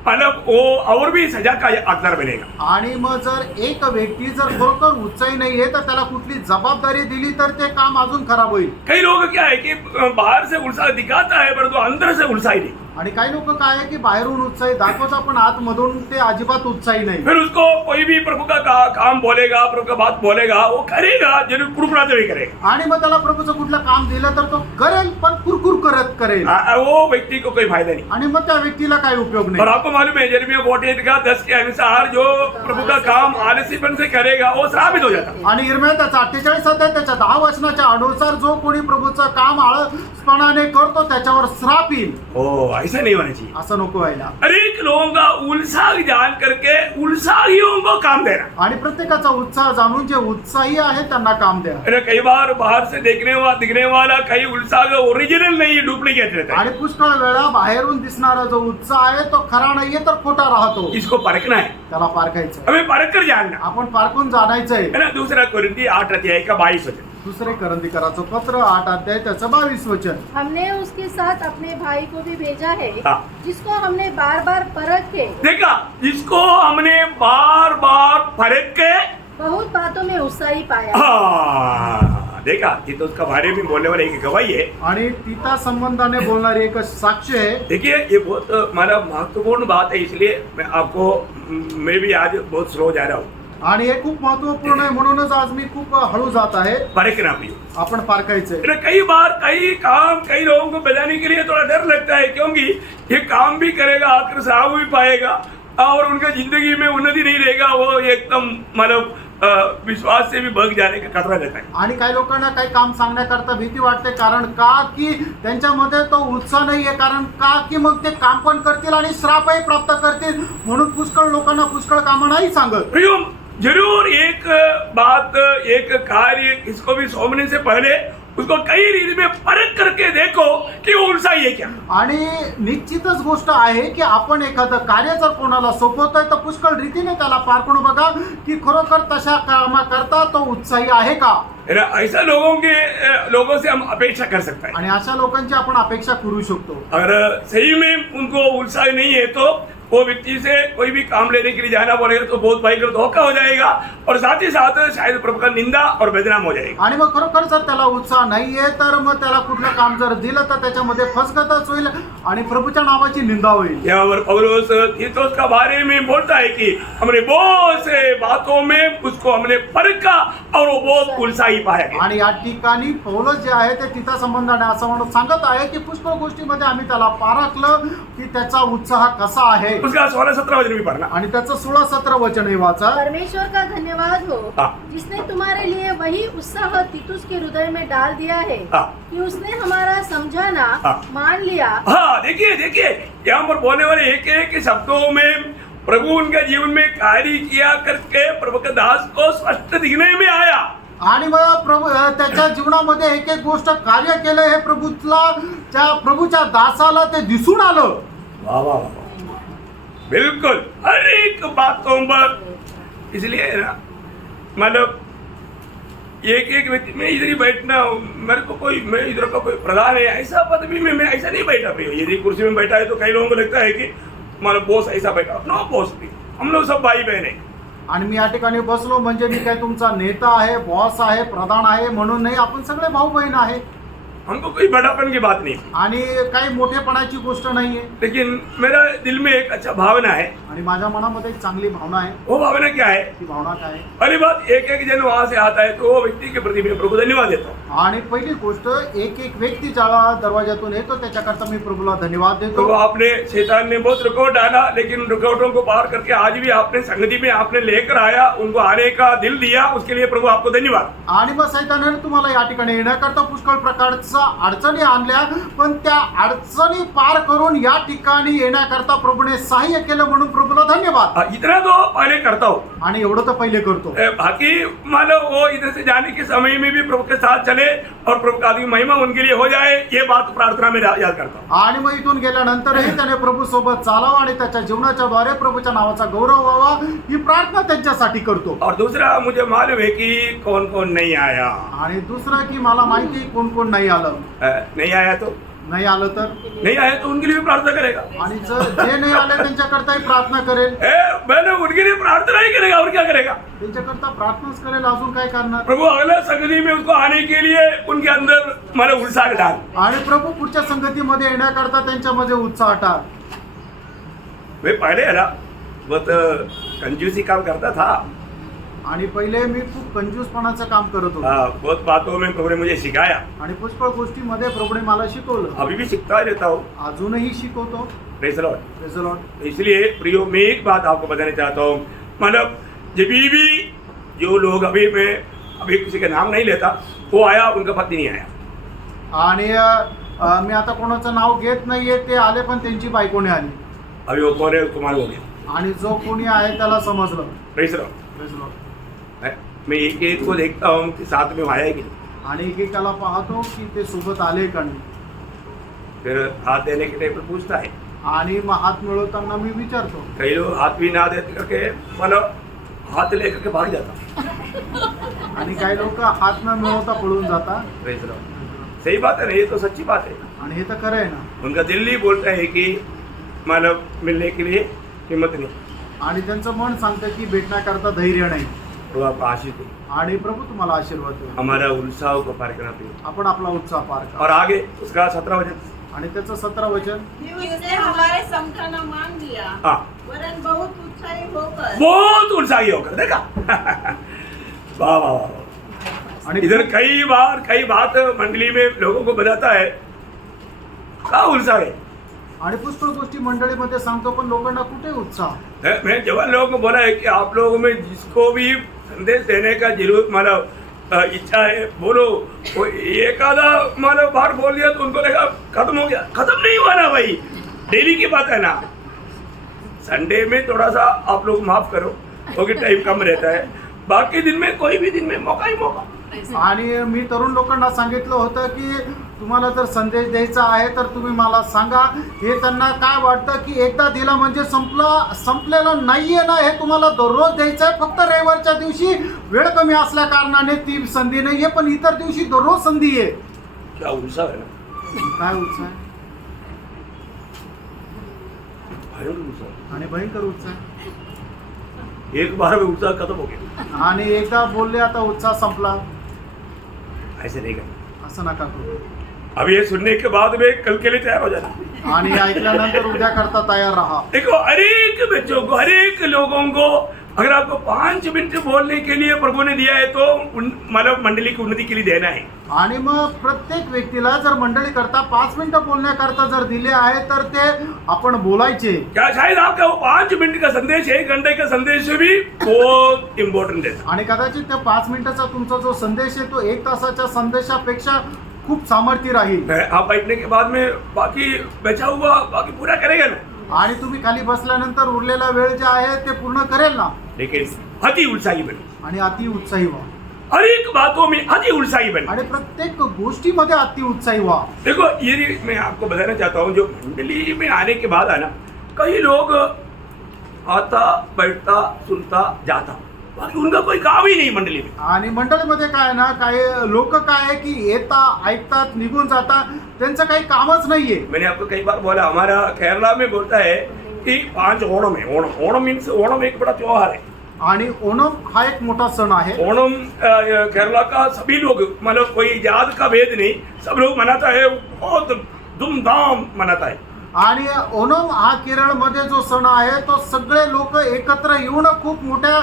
मतलब वो और भी सजा का हकदार बनेगा। आणि मग जर एक व्यक्ती जर खरोखर उत्साही नाहीये तर त्याला कुठली जबाबदारी दिली तर ते काम अजून खराब होईल। कई लोग क्या है कि बाहर से उत्साह दिखाता है परंतु अंदर से उत्साही नहीं। आणि काही लोक काय आहे की बाहेरून उत्साही दाखवतात पण आतमधून ते अजिबात उत्साही नाही। फिर उसको कोई भी प्रभु का काम बोलेगा, प्रभु का बात बोलेगा, वो करेगा जरूर, कुरकुराते हुए करेगा। आणि मग त्याला प्रभूचं कुठलं काम दिलं तर तो करेल पण कुरकुर करत करेल वो व्यक्ति को कोई फायदा नहीं। आणि मग त्या व्यक्तीला काही उपयोग और नाही। आपको मालूम है यिर्मयाह 48 का 10 के अनुसार जो प्रभु का काम आलसीपन से करेगा वो श्रापित हो जाता। आणि यिर्मयाह त्याचा 48 अध्याय त्याच्या 10 वचनाच्या अनुसार जो कोणी प्रभूचं काम आळसपणाने करतो त्याच्यावर श्राप येईल। ओ ऐसा नहीं होना चाहिए। असं नको व्हायला। अनेक लोगों का उत्साह जान करके उत्साहियों को काम देना। आणि प्रत्येकाचा उत्साह जाणून जे उत्साही आहे त्यांना काम द्या। अरे कई बार बाहर से दिखने वाला कई उत्साह ओरिजिनल नहीं, डुप्लीकेट रहता है। आणि पुष्कळ वेळा बाहेरून दिसणारा जो उत्साह आहे तो खरा नाहीये तर खोटा राहतो। इसको परखना है, त्याला पारखायचं, हमें परख कर जानना आपण पारखून जाणायचंय। है ना। दूसरा कोरिन्थी 8 अध्याय का 22 वचन। दुसरे करंदीकराचं पत्र 8 अध्याय त्याचं 22 वचन। हमने उसके साथ अपने भाई को भी भेजा है, हाँ। जिसको हमने बार बार परख के देखा, जिसको हमने बार बार परख के बहुत बातों में उत्साही पाया। देखा, ये तो उसका बारे में बोलने वाला एक गवाही है। आणि तिता संबंधाने बोलणारी एक साक्ष्य आहे। देखिए ये बहुत हमारा महत्वपूर्ण बात है, इसलिए मैं भी आज बहुत स्लो जा रहा हूँ। आणि हे खूप महत्वपूर्ण आहे म्हणूनच आज मी खूप हळू जात आहे। परखना भी आपण पारखायचंय। कई बार कई लोगों को बजाने के लिए थोड़ा डर लगता है, क्योंकि ये काम भी करेगा आखिर साहब भी पाएगा और उनका जिंदगी में उन्नति नहीं रहेगा, वो एकदम मतलब विश्वास से भी भग जाने का खतरा रहता है। आणि काही लोकांना काही काम सांगण्याकरता भीती वाटते, कारण का की त्यांच्यामध्ये तो उत्साह नाहीये, कारण का की मग ते काम पण करतील आणि श्रापही प्राप्त करतील, म्हणून पुष्कळ लोकांना पुष्कळ काम नाही सांगत। जरूर एक बात, एक कार्य इसको भी सौंपने से पहले उसको कई रीति में परख करके देखो कि वो उत्साही है क्या। आणि निश्चितच गोष्ट आहे की आपण एखादं कार्य जर कोणाला सोपवतोय तर पुष्कळ रीतीने त्याला पारखून बघा की खरोखर तशा कामाकरता तो उत्साही आहे का। ऐसा लोगों से हम अपेक्षा कर सकते हैं, आणि अशा लोकांची आपण अपेक्षा करू शकतो। अगर सही में उनको उत्साह नहीं है तो वो व्यक्ति से कोई भी काम लेने के लिए जाना पड़ेगा तो बहुत भयंकर धोखा हो जाएगा और साथ ही साथ शायद प्रभु का निंदा और बदनाम हो जाएगा। आणि मग खरोखर जर त्याला उत्साह नाहीये तर मग त्याला कुठलं काम जर दिलं तर त्याच्यामध्ये फसगतच होईल आणि प्रभूच्या नावाची निंदा होईल। यहाँ पर पौलुस तीतुस का बारे में बोलता है कि हमने बहुत से बातों में उसको हमने परखा और वो बहुत उत्साही पाया गया। आणि या ठिकाणी पौलुस जे आहे ते तिथा संबंधाने असं म्हणून सांगत आहे की पुष्कळ गोष्टीमध्ये आम्ही त्याला पारखलं की त्याचा उत्साह कसा आहे। उसका 16-17 वचन भी पढ़ना। आणि त्याचं 16-17 वचन हे वाचा। परमेश्वर का धन्यवाद हो, हाँ। जिसने तुम्हारे लिए वही उत्साह तीतुस के हृदय में डाल दिया है, हाँ। कि उसने हमारा समझाना हाँ। मान लिया। हाँ, देखिए यहाँ पर बोलने वाले एक शब्दों में प्रभु उनके जीवन में कार्य किया करके प्रभु के दास को स्पष्ट दिखने में आया। आणि मग प्रभू त्याच्या जीवनामध्ये एक एक गोष्ट कार्य केलं हे प्रभूच्या दासाला ते दिसून आलं। वाह वाह वाह, बिल्कुल हर एक बातों पर। इसलिए ना मतलब एक व्यक्ति मैं इधर ही बैठना, मेरे को कोई, मैं इधर का कोई प्रधान है ऐसा पदवी में मैं ऐसा नहीं बैठा। यदि कुर्सी में बैठा है तो कई लोगों को लगता है कि मतलब बॉस ऐसा बैठा, नो बॉस नहीं, हम लोग सब भाई बहन है। आणि मी या ठिकाणी बसलो म्हणजे मी काय तुमचा नेता आहे, बॉस आहे, प्रधान आहे म्हणून नाही, आपण सगळे भाऊ बहीण आहे। हमको कोई बड़ापन की बात नहीं, आणि काही मोठेपणाची गोष्ट नाहीये, लेकिन मेरा दिल में एक अच्छा भावना है। आणि माझ्या मनामध्ये एक चांगली भावना आहे। वो भावना क्या है? ती भावना काय आहे? पहली बात, एक जन वहां से आता है तो वो व्यक्ति के प्रति मैं प्रभु धन्यवाद देता हूँ। आणि पहिली गोष्ट, एक व्यक्ती ज्याला दरवाजातून येतो त्याच्याकरता मी प्रभूला धन्यवाद देतो। तो आपने, शैतान ने बहुत रुकावट डाला, लेकिन रुकावटों को पार करके आज भी आपने संगति में आपने लेकर आया, उनको आने का दिल दिया, उसके लिए प्रभु आपको धन्यवाद। आणि मग सैतानाने तुम्हाला या ठिकाणी येण्याकरता पुष्कळ प्रकारचे अडचणी आणल्या, पण त्या अडचणी पार करून या ठिकाणी येण्याकरता प्रभूने सहाय्य केलं, म्हणून प्रभूला धन्यवाद. इतना तो पहले करता हूँ, आणि एवढं तर पहिले करतो. बाकी मानो वो इधर से जाने के समय में भी प्रभु के साथ चले और प्रभु का आदमी महिमा उनके लिए हो जाए, ये बात प्रार्थना में याद करता हूँ. आणि मग इथून गेल्यानंतरही त्याने प्रभू सोबत चालावं आणि त्याच्या जीवनाच्या द्वारे प्रभूच्या नावाचा गौरव व्हावा, ही प्रार्थना त्यांच्यासाठी करतो. और दूसरा मुझे मालूम है कि कौन कौन नहीं आया. आणि दुसरं की मला माहिती आहे कोण कोण नाही आलं. नहीं आया तो नाही आलं तर नहीं आया तो उनके लिए भी प्रार्थना करेगा. आणि जर जे नाही आले त्यांच्याकरताही प्रार्थना करेल. मैंने उनके लिए प्रार्थना ही करेगा और क्या करेगा. त्यांच्याकरता प्रार्थनाच करेल, अजून काय करणार. प्रभु अगले संगति में उसको आने के लिए उनके अंदर मानो उत्साह डाल. आणि प्रभू पुढच्या संगतीमध्ये येण्याकरता त्यांच्यामध्ये उत्साह टाक. वे पहले है ना बहुत कंजूसी काम करता था. आणि पहिले मी खूप कंजूसपणाचं काम करत होतो. बहुत बातों में प्रभु ने मुझे सिखाया. आणि पुष्कळ गोष्टीमध्ये प्रभुने मला शिकवलं. अभी भी सिखता रहता हूँ. अजूनही शिकवतो. Praise the Lord. Praise the Lord. इसलिए प्रियो मैं एक बात आपको बताना चाहता हूँ, मतलब जब भी जो लोग अभी किसी का नाम नहीं लेता, वो आया, उनका पति नहीं आया. आणि मी आता कोणाचं नाव घेत नाहीये, ते आले पण त्यांची बायको नाही आली. अभी वो कौन है उसको मालूम हो गया. आणि जो कोणी आहे त्याला समजलं. Praise the Lord. Praise the Lord. मैं एक एक को देखता हूँ कि साथ में वो आया कि नहीं. आणि एकेकाला पाहतो की ते सोबत आले का नाही. फिर हाथ देने के टाइम पर पूछता है. आणि मग हात मिळवताना मी विचारतो. कई लोग हाथ भी ना देते करके मतलब हाथ लेकर के भाग जाता. आणि काही लोक हात न मिळवता पळून जातात. Praise the Lord. सही बात है ना, ये तो सच्ची बात है. आणि हे तर खरं आहे ना. उनका दिल ही बोलता है कि मतलब मिलने के लिए हिम्मत नहीं. आणि त्यांचं मन सांगतं की भेटण्याकरता धैर्य नाही. प्रभु आपका आशीष दे. आणि प्रभू तुम्हाला आशीर्वाद देऊ. हमारा उत्साह को पार करना चाहिए. आपण आपला उत्साह पार करा. और आगे उसका 17 वचन. आणि त्याचं 17 वचन. कि उसने हमारे समझाना मान लिया, हाँ, वरन बहुत उत्साही होकर बहुत उत्साही होकर देखा. वाह वाह वाह. आणि इधर कई बात मंडली में लोगों को बताता है, क्या उत्साह है. आणि पुष्कळ गोष्टी मंडळीमध्ये सांगतो, पण लोकांना कुठे उत्साह. मैं जवान लोगों को बोला है कि आप लोगों में जिसको भी संदेश देने का जरूर मतलब इच्छा है, बोलो. वो एक आधा मतलब बार बोल दिया तो उनको लगा खत्म हो गया. खत्म नहीं हुआ ना भाई, डेली की बात है ना. संडे में थोड़ा सा आप लोग माफ करो क्योंकि टाइम कम रहता है. बाकी दिन में कोई भी दिन में मौका ही मौका. आणि मी तरुण लोकांना सांगितलं होतं की तुम्हाला जर संदेश द्यायचा आहे तर तुम्ही मला सांगा. हे त्यांना काय वाटतं की एकदा दिला म्हणजे संपलेलं नाहीये ना, हे तुम्हाला दररोज द्यायचं आहे. फक्त रविवारच्या दिवशी वेळ कमी असल्या कारणाने ती संधी नाहीये, पण इतर दिवशी दररोज संधी आहे. क्या उत्साह है ना. काय उत्साह आहे. भयंकर उत्साह. आणि भयंकर उत्साह आहे. एक बार में उत्साह खत्म हो गया. आणि एकदा बोलले आता उत्साह संपला. ऐसे नहीं करना. असं नका करू. अब ये सुनने के बाद में कल के लिए तैयार हो जाना. आणि ऐकल्यानंतर उद्या करता तयार राहा. देखो हर एक बच्चों को, हर एक लोगों को अगर आपको 5 मिनट बोलने के लिए प्रभु ने दिया है तो मतलब मंडली की उन्नति के लिए देना है. आणि मग प्रत्येक व्यक्तीला जर मंडळी करता 5 मिनिटं बोलण्याकरता जर दिले आहे तर ते आपण बोलायचे. क्या शायद आपका वो 5 मिनट का संदेश 1 घंटे का संदेश से भी बहुत इम्पोर्टेंट है. आणि कदाचित त्या 5 मिनिटाचा तुमचा जो संदेश आहे तो 1 तासाच्या संदेशापेक्षा खूप सामर्थ्य राहील. आप बैठने के बाद में बाकी बचा हुआ बाकी पूरा करेगा ना. आणि तुम्ही खाली बसल्यानंतर उरलेला वेळ जे आहे ते पूर्ण करेल ना. लेकिन अति उत्साही बने. आणि अति उत्साही व्हा. हर एक बातों में अति उत्साही बने. आणि प्रत्येक गोष्टीमध्ये अति उत्साही व्हा. देखो ये मैं आपको बताना चाहता हूँ, जो मंडली में आने के बाद आना, कई लोग आता बैठता सुनता जाता, बाकी उनका कोई काम ही नहीं मंडली में. आणि मंडळीमध्ये काय आहे ना, काही लोक काय आहे की येता ऐकतात निघून जातात, त्यांचं काही कामच नाहीये. मैंने आपको कई बार बोला, हमारा केरला में बोलता है कि 5 ओणम है. ओणम मीन्स ओणम एक बड़ा त्योहार है. आणि ओणम हा एक मोठा सण आहे. ओणम केरला का सभी लोग मतलब कोई जात का भेद नहीं, सब लोग मनाता है, बहुत धूमधाम मनाता है. आणि ओणम हा केरळमध्ये जो सण आहे तो सगळे लोक एकत्र येऊन खूप मोठ्या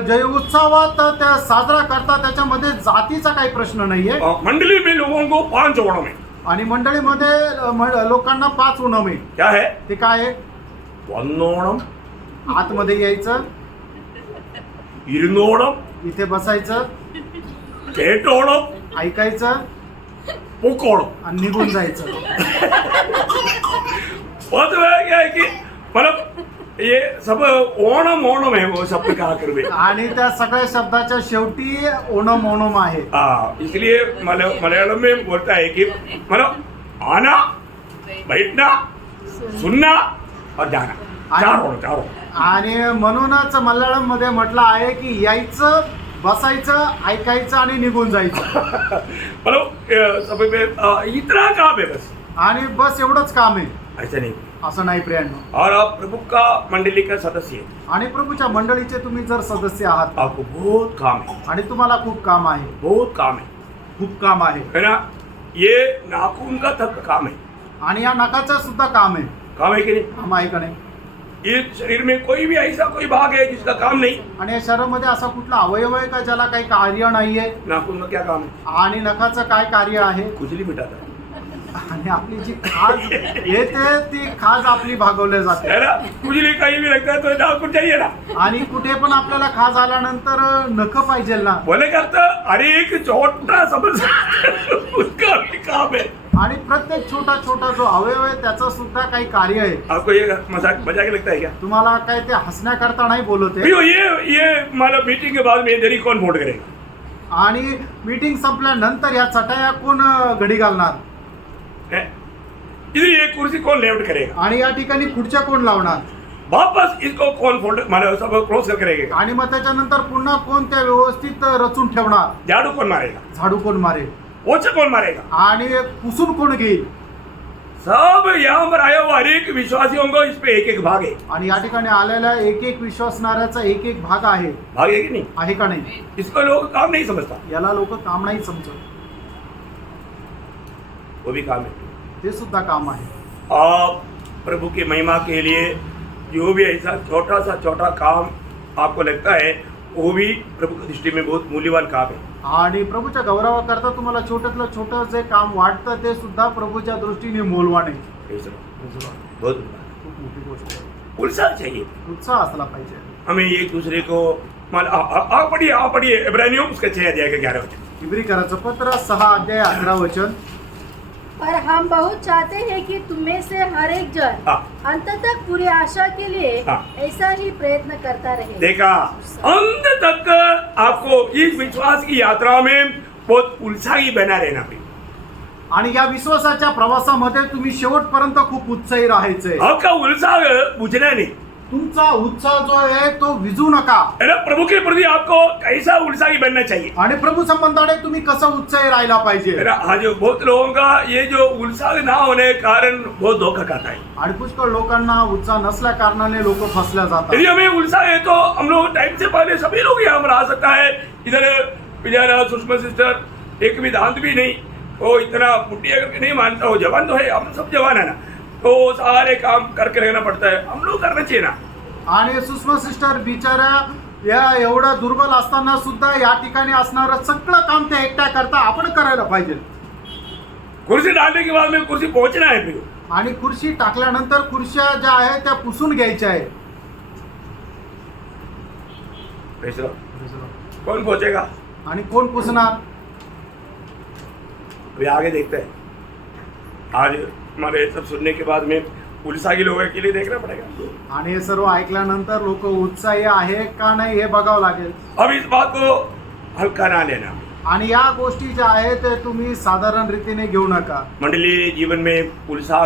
जय उत्सवात त्या साजरा करतात. त्याच्यामध्ये जातीचा काही प्रश्न नाहीये. मंडली में लोगों को 5 ओणम है. आणि मंडळीमध्ये लोकांना 5 ओणम आहे. क्या है? ते काय आहे? वन्नोणम, आतमध्ये यायचं, इरनोणम, इथे बसायचं, केटोणम, ऐकायचं, पोकोड़ आणि निघून जायचं. बहुत क्या है कि मतलब ये सब ओणम ओणम है वो शब्द कहा कर आणि त्या सगळ्या शब्दाच्या शेवटी ओणम ओणम आहे. इसलिए मलयालम में बोलता है कि मतलब आना, बैठना, सुनना और जाना, चार ओणम. आणि म्हणूनच मल्याळम मध्ये म्हटलं आहे की यायचं, बसायचं, ऐकायचं आणि निघून जायचं. मतलब सब में इतना काम है बस, आणि बस एवढंच काम आहे, ऐसा नहीं. असं नाही प्रियांनो. और आप प्रभु का मंडली का सदस्य है, आणि प्रभूच्या मंडळीचे तुम्ही जर सदस्य आहात आपको बहुत काम है, आणि तुम्हाला खूप काम आहे, बहुत काम है, खूप काम आहे. है ना. ये नाखून का तक काम है, आणि या नखाचं सुद्धा काम आहे. काम है कि नहीं. काम आहे का नाही. इस शरीर में कोई भी ऐसा कोई भाग है जिसका काम नहीं. आणि या शरीरामध्ये असा कुठला अवयव आहे का ज्याला काही कार्य नाहीये. नाखून का क्या काम है. आणि नखाचं काय कार्य आहे. खुजली मिटाता है, आणि आपली जी खाज येते ती खाज आपली भागवली जाते. है ना. खुजली कहीं भी लगता है तो नाखून चाहिए ना. आणि कुठे पण आपल्याला खाज आल्यानंतर नख पाहिजे ना. बोले करता अरे एक छोटा समझ उसका भी काम है. आणि प्रत्येक छोटा छोटा जो अवयव आहे त्याचं सुद्धा काही कार्य आहे. आपको ये मजाक लगता है क्या. तुम्हाला काय ते हसण्याकरता नाही बोलत आहे. भैया ये मतलब मीटिंग के बाद में दरी कौन फोल्ड करेगा. आणि मीटिंग संपल्यानंतर या चटाया कोण घडी घालणार. इधर ये कुर्सी कौन लेफ्ट करेगा. आणि या ठिकाणी खुर्च्या कोण लावणार. वापस इसको कौन फोल्ड मतलब सब क्लोज कर करेगा. आणि मग त्याच्यानंतर पुन्हा कोण त्या व्यवस्थित रचून ठेवणार. झाड़ू कौन मारेगा. झाडू कोण मारेल. पोछा कौन मारेगा. आणि पुसून कोण घेईल. सब यहाँ पर आया हुआ हर एक विश्वासियों को इस पे एक एक भाग है. आणि या ठिकाणी आलेल्या एक एक विश्वासणाऱ्याचा एक एक भाग आहे. भाग है कि नहीं. आहे का नाही. इसको लोग काम नहीं समझता. याला लोक काम नाही समजत. वो भी काम है. ते सुद्धा काम आहे. आप प्रभु की महिमा के लिए जो भी ऐसा छोटा काम आपको लगता है वो भी प्रभु की दृष्टि में बहुत मूल्यवान काम है. आणि प्रभूच्या गौरवाकरता तुम्हाला छोट्यातलं छोटं जे काम वाटतं ते सुद्धा प्रभूच्या दृष्टीने मोलवान आहे. बहुत खूप मोठी गोष्ट आहे. उत्साह चाहिए. उत्साह असला पाहिजे. हमें एक दूसरे को आप पढ़िए इब्रानियों उसका 6 अध्याय का 11 वचन. इब्रिकराचं पत्र 6 अध्याय 11 वचन. पर हम बहुत चाहते हैं कि तुम में से हर एक जन हाँ. अंत तक पूरी आशा के लिए हाँ. ऐसा ही प्रयत्न करता रहे. देखा अंत तक आपको इस विश्वास की यात्रा में बहुत उत्साही बना रहना पड़ेगा. आणि या विश्वासाच्या प्रवासामध्ये तुम्ही शेवटपर्यंत खूप उत्साही राहायचंय. आपका उत्साह बुझना नहीं. तुमचा उत्साह जो आहे तो विझू नका. प्रभु के प्रति आपको कैसा उत्साही बनना चाहिए. आणि प्रभू संबंधाने तुम्ही कसं उत्साही राहायला पाहिजे. आज बहुत लोगों का ये जो उत्साह ना होने के कारण बहुत धोखा खाता है. आणि पुष्कळ लोकांना उत्साह नसल्या कारणाने लोक फसल्या जातात. यदि हमें उत्साह है तो हम लोग टाइम से पहले सभी लोग यहाँ पर आ सकता है. इधर सुषमा सिस्टर एक भी दांत भी नहीं, वो इतना बुढ़ी करके नहीं मानता. वो जवान तो है, हम सब जवान है ना, तो सारे काम करके रहना पड़ता है. हम लोग करना चाहिए ना. आणि सुषमा सिस्टर बिचारा या एवढा दुर्बल असताना सुद्धा या ठिकाणी असणारं सगळं काम ते एकट्या करता आपण करायला पाहिजे. कुर्सी डालने के बाद में कुर्सी पहुंचना है फिर. आणि खुर्ची टाकल्यानंतर खुर्च्या ज्या आहेत त्या पुसून घ्यायच्या आहेत. कौन पहुंचेगा. आणि कोण पुसणार. अभी आगे देखते हैं. आज हमारे सब सुनने के बाद में उत्साही लोगों के लिए देखना पड़ेगा. आणि हे सर्व ऐकल्यानंतर लोक उत्साही आहे का नाही हे बघावं लागेल. अब इस बात को हल्का ना लेना. आणि या गोष्टी ज्या आहेत ते तुम्ही साधारण रीतीने घेऊ नका. मंडली जीवन में उत्साह,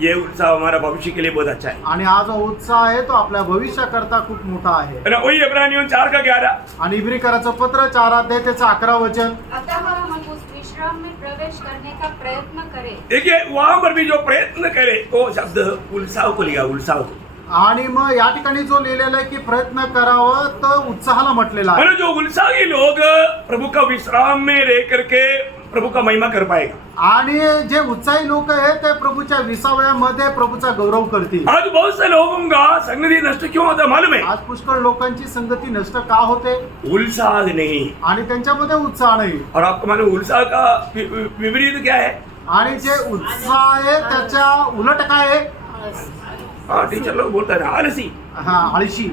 ये उत्साह हमारा भविष्य के लिए बहुत अच्छा है. आणि हा जो उत्साह आहे तो आपल्या भविष्याकरता खूप मोठा आहे. है ना. वही इब्रानियों 4 का 11. आणि इब्रिकराचं पत्र 4 अध्याय त्याचं 11 वचन. अतः हम उस विश्राम में प्रवेश करने का प्रयत्न करें. देखिए वहां पर भी जो प्रयत्न करे तो शब्द उत्साह को लिया. उत्साह को. आणि मग या ठिकाणी जो लिहिलेला आहे की प्रयत्न करावं तर उत्साहाला म्हटलेला आहे. जो उत्साही लोग प्रभु का विश्राम में रह करके प्रभु का महिमा कर पाएगा. आणि जे उत्साही लोक आहेत ते प्रभूच्या विसाव्यामध्ये प्रभूचा गौरव करतील. आज बहुत से लोगों का संगति नष्ट क्यों होता मालूम है. आज पुष्कळ लोकांची संगती नष्ट का होते. उत्साह नहीं. आणि त्यांच्यामध्ये उत्साह नाही. और आपको मालूम उत्साह का विपरीत क्या है. आणि जे उत्साह आहे त्याच्या उलट काय आहे. हाँ टीचर लोग बोलता है ना आलसी. हा आळशी.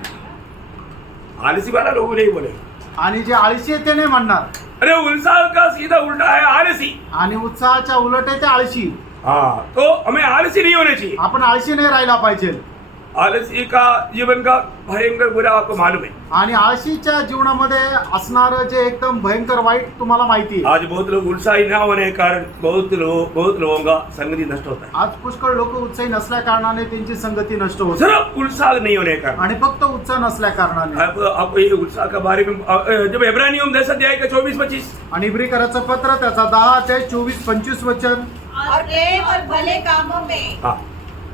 आलसी वाला लोग नहीं बोले. आणि जे आळशी आहे ते नाही म्हणणार, अरे उत्साह का सीधा उल्टा है आलसी। आणि उत्साहाच्या उलट आहे ते आळशी। हाँ, तो हमें आलसी नहीं होने चाहिए। आपण आळशी नाही राहायला पाहिजे। आलसी का जीवन का भयंकर बुरा आपको मालूम है। आणि आळशीच्या जीवनामध्ये असणारं जे एकदम भयंकर वाईट तुम्हाला माहिती आहे। आज बहुत लोग उत्साही न होने के कारण बहुत लोगों का संगति नष्ट होता है। आज पुष्कळ लोक उत्साही नसल्या कारणाने त्यांची संगती नष्ट होते, सिर्फ उत्साह नहीं होने के कारण। आणि फक्त उत्साह नसल्या कारणाने। आपको ये उत्साह के बारे में जब इब्रानियों में 10 अध्याय का 24-25 आणि इब्रीकराचं पत्र त्याचा 10 अध्याय 24-25 वचन। और प्रेम और भले कामों में हाँ,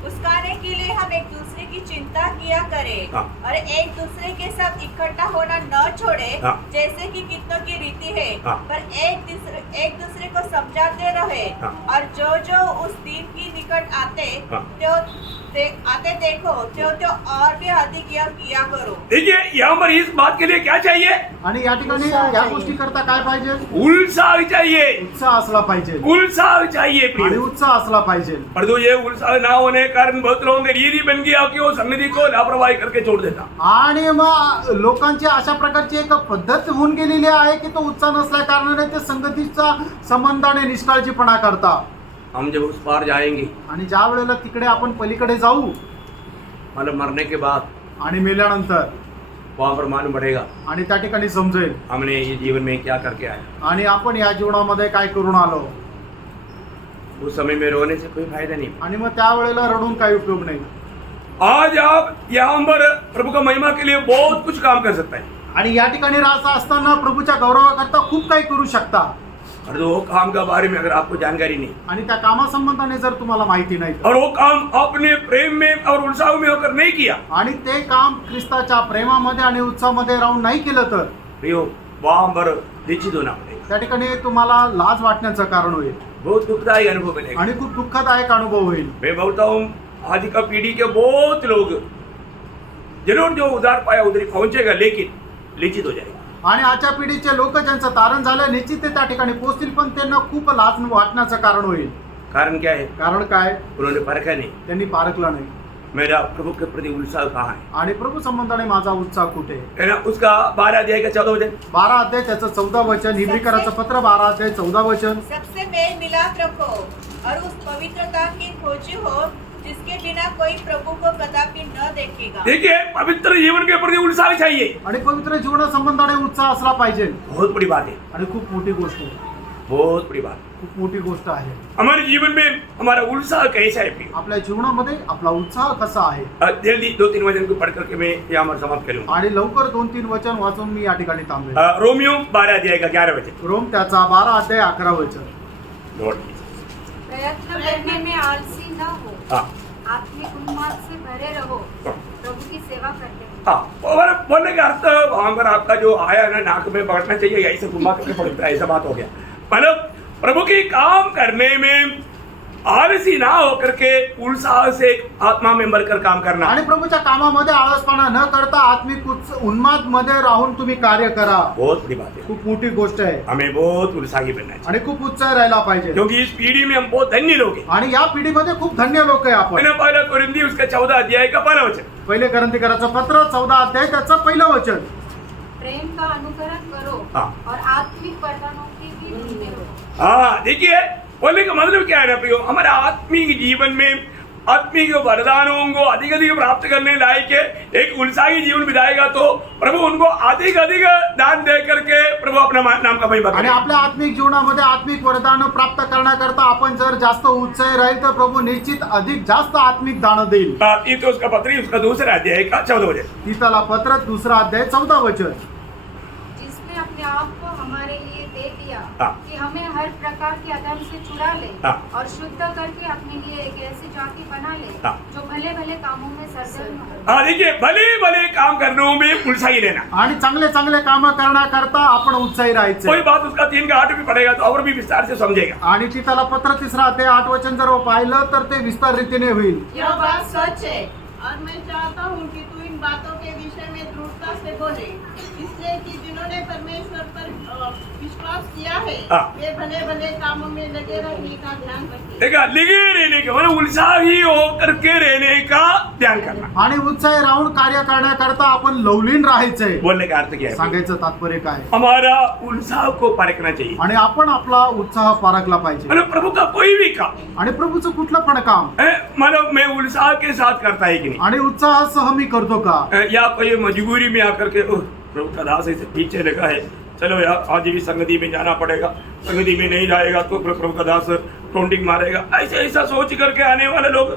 उस्काने के लिए हम एक दूसरे की चिंता किया करें हाँ। और एक दूसरे के साथ इकट्ठा होना न छोड़े, हाँ। जैसे कि कितनों की रीति है, हाँ। पर एक दूसरे को समझाते रहे। हाँ। और जो उस दिन की निकट हाँ। आते देखो त्यो और भी अधिक यह किया करो। देखिए यहाँ पर इस बात के लिए क्या चाहिए? आणि या ठिकाणी या गोष्टी करता काय पाहिजे? उत्साह चाहिए, उत्साह असला पाहिजे, उत्साह चाहिए आणि प्रिय। उत्साह असला पाहिजे। पर तो ये उत्साह ना होने के कारण बहुत लोगों की रीति बन गया कि वो सन्निधि को लापरवाही करके छोड़ देता। आणि मग लोकांची अशा प्रकारची एक पद्धत होऊन गेलेली आहे की तो उत्साह नसल्या कारणाने ते संगतीचा संबंधाने निष्काळजीपणा करता। हम जब उस पार जाएंगे, आणि ज्या वेळेला तिकडे आपण पलीकडे जाऊ मतलब मरने के बाद आणि मेल्यानंतर वहाँ पर मालूम पड़ेगा आणि त्या ठिकाणी समजेल हमने ये जीवन में क्या करके आया। आणि आपण या जीवनामध्ये काय करून आलो। उस समय में रोने से कोई फायदा नहीं। आणि मग त्यावेळेला रडून काही उपयोग नाही। आज आप यहाँ पर प्रभु का महिमा के लिए बहुत कुछ काम कर सकता है, आणि या ठिकाणी राहता असताना प्रभूच्या गौरवाकरता खूप काही करू शकता। और वो काम के बारे में अगर आपको जानकारी नहीं आणि त्या कामासंबंधाने जर तुम्हाला माहिती नाही तर, और वो काम आपने प्रेम में और उत्साह में होकर नहीं किया, आणि ते काम ख्रिस्ताच्या प्रेमामध्ये आणि उत्साहामध्ये राहून नाही केलं तर प्रियो वहाँ पर निश्चित होना पड़ेगा। त्या ठिकाणी तुम्हाला लाज वाटण्याचं कारण होईल बहुत दुखदायी अनुभव मिलेगा। आणि खूप दुःखदायक अनुभव होईल। मैं बोलता हूँ आज का पीढ़ी के बहुत लोग जरूर जो उधार पाया उधर पहुंचेगा, लेकिन लिखित हो जाएगा। आणि आजच्या पिढीचे लोक ज्यांचं तारण झालं निश्चित ते त्या ठिकाणी पोहोचतील, पण त्यांना खूप लाज वाटण्याचं कारण होईल। कारण क्या है? कारण काय? उन्होंने परखा नहीं, त्यांनी पारखलं नाही। मेरा प्रभु के प्रति उत्साह कहाँ है? आणि प्रभू संबंधाने माझा उत्साह कुठे है ना? उसका 12 अध्याय का 14 वचन, 12 अध्याय त्याचं 14 वचन, इब्रीकराचं पत्र 12 अध्याय 14 वचन। सबसे मेल मिलाप रखो और उस पवित्रता की खोजी हो जिसके बिना कोई प्रभु को कदापि न देखेगा। देखिए पवित्र जीवन के प्रति उत्साह चाहिए, आणि पवित्र जीवनासंबंधाने उत्साह असला पाहिजे। बहुत बड़ी बात है, आणि खूप मोठी गोष्ट आहे, बहुत बड़ी बात। खूप मोठी गोष्ट आहे। हमारे जीवन में हमारा उत्साह कैसा है प्रिय? आपल्या जीवनामध्ये आपला उत्साह कसा आहे? जल्दी 2-3 वचन को पढ़ करके मैं यहाँ पर समाप्त करूंगा। आणि लवकर 2-3 वचन वाचून मी या ठिकाणी थांबेल। रोमियो 12 अध्याय का 11 वचन। रोम त्याचा 12 अध्याय 11 वचन। लॉर्ड प्रयत्न करने में आलसी न हो, हाँ आत्मिक उन्माद से भरे रहो, प्रभु की सेवा करते रहो। हाँ, और बोलने का अर्थ वहां पर आपका जो आया ना नाक में पकड़ना चाहिए, ऐसे घुमा करके पड़ता है, ऐसा बात हो गया। मतलब प्रभु की काम करने में आलसी ना होकर के उत्साह से आत्मा में भरकर काम करना। आणि प्रभूच्या कामामध्ये आळसपणा न करता आत्मिक उन्माद मध्ये राहून तुम्ही कार्य करा। बहुत बड़ी बात है, खूप मोठी गोष्ट आहे हमें बहुत उत्साही बनना चाहिए, आणि खूप उत्साह राहायला पाहिजे। क्योंकि इस पीढ़ी में हम बहुत धन्य लोग हैं। आणि या पिढीमध्ये खूप धन्य लोक आहे आपण। मैंने पहला कोरिन्थी उसका 14 अध्याय का 12 वचन। पहिले करंथीकराचं पत्र 14 अध्याय त्याचं पहिलं वचन। प्रेम का अनुकरण करो हाँ। और आत्मिक वरदानों की भी ढूंढते रहो। हाँ देखिए बोलने का मतलब क्या है ना प्रियो, हमारे आत्मिक जीवन में आत्मिक वरदानों को अधिक अधिक प्राप्त करने लायक एक उत्साही जीवन बिताएगा तो प्रभु उनको अधिक अधिक दान दे करके प्रभु अपना नाम का महिमा आणि करेगा। आपल्या आत्मिक जीवनामध्ये आत्मिक वरदान प्राप्त करण्याकरता आपण जर जास्त उत्साही राहील तर प्रभू निश्चित अधिक जास्त आत्मिक दान देईल। तो उसका पत्री उसका दूसरा अध्याय का 14 वचन। तीतला पत्र 2 अध्याय 14 वचन। जिसने अपने आप को हमारे लिए दे दिया हाँ। कि हमें हर प्रकार के अधर्म से छुड़ा ले हाँ। और शुद्ध करके अपने लिए एक ऐसी जाति बना ले हाँ। जो भले भले कामों में सरगर्म हो। हाँ देखिए भले भले काम करने में उत्साही रहना। आणि चांगले चांगले काम करण्याकरता आपण उत्साही कोई राहायचं। बात उसका 3 का 8 भी पढ़ेगा तो और भी विस्तार से समझेगा। आणि तीतला पत्र 3 अध्याय 8 वचन जर पाहिलं तर ते विस्तार रीतीने होईल। यह बात सच है और मैं चाहता हूँ कि तू इन बातों के विषय में दृढ़ता से बोले, इसलिए है कि जिन्होंने परमेश्वर पर विश्वास किया है हाँ। वे भले भले कामों में लगे रहने का ध्यान रखें। देखा लगे रहने का मतलब उत्साही होकर के रहने का ध्यान करना। आणि उत्साही राहून कार्य करण्याकरता आपण लवलीन राहायचंय. बोलने का अर्थ क्या है? सांगायचं तात्पर्य काय आहे? हमारा उत्साह को परखना चाहिए। आणि आपण आपला उत्साह पारखला पाहिजे. मतलब प्रभु का कोई भी काम आणि प्रभूचं कुठलं पण काम मतलब मैं उत्साह के साथ करता है कि नहीं, आणि उत्साहासह मी करतो का, या कोई मजबूरी में आकर के प्रभु का दास ऐसे पीछे लगा है, चलो यार आज भी संगति में जाना पड़ेगा, संगति में नहीं जाएगा तो प्रभु का दास टोंटिंग मारेगा, ऐसे ऐसा सोच करके आने वाले लोग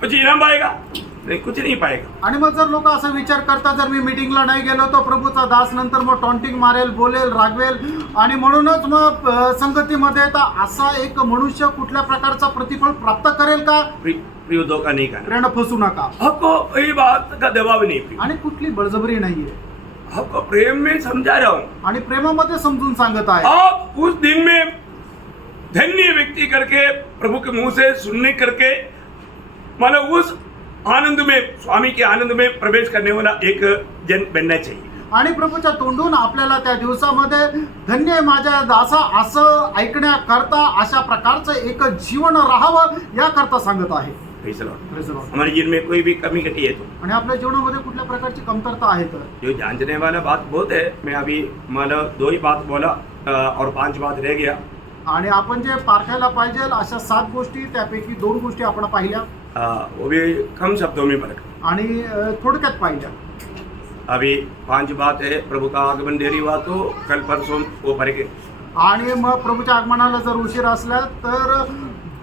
कुछ इनाम पाएगा नहीं, कुछ नहीं पाएगा। आणि मग जर लोक असा विचार करतात जर मी मीटिंगला नाही गेलो तर प्रभूचा दास नंतर मग टॉन्टिंग मारेल, बोलेल, रागवेल आणि म्हणूनच मग संगतीमध्ये तर असा एक मनुष्य कुठल्या प्रकारचा प्रतिफळ प्राप्त करेल का? प्रिय धोखा नहीं करना, प्रेरणा फसू नका. आपको कोई बात का दबाव नहीं, आणि कुठली बळजबरी नाहीये. आपको प्रेम में समझा रहा हूँ, आणि प्रेमामध्ये समजून सांगत आहे. आप उस दिन में धन्य व्यक्ति करके प्रभु के मुंह से सुनने करके मतलब उस आनंद में, स्वामी के आनंद में प्रवेश करने वाला एक जन बनना चाहिए. आणि प्रभूच्या तोंडून आपल्याला त्या दिवसामध्ये धन्य आहे माझ्या दासा असं ऐकण्याकरता अशा प्रकारचं एक जीवन राहावं याकरता सांगत आहे. Praise the Lord. Praise the Lord. हमारे जीवन में कोई भी कमी घटी है तो आणि आपल्या जीवनामध्ये कुठल्या प्रकारची कमतरता आहे तर जो जांचने वाला बात बहुत है, मैं अभी मतलब 2 ही बात बोला और 5 बात रह गया. आणि आपण जे पारखायला पाहिजे अशा 7 गोष्टी त्यापैकी 2 गोष्टी आपण पाहिल्या वो भी कम शब्दों में फर्क. आणि थोडक्यात पाहिल्या. अभी 5 बात है, प्रभु का आगमन देरी हुआ तो कल परसों वो फर्क. आणि मग प्रभूच्या आगमनाला जर उशीर असला तर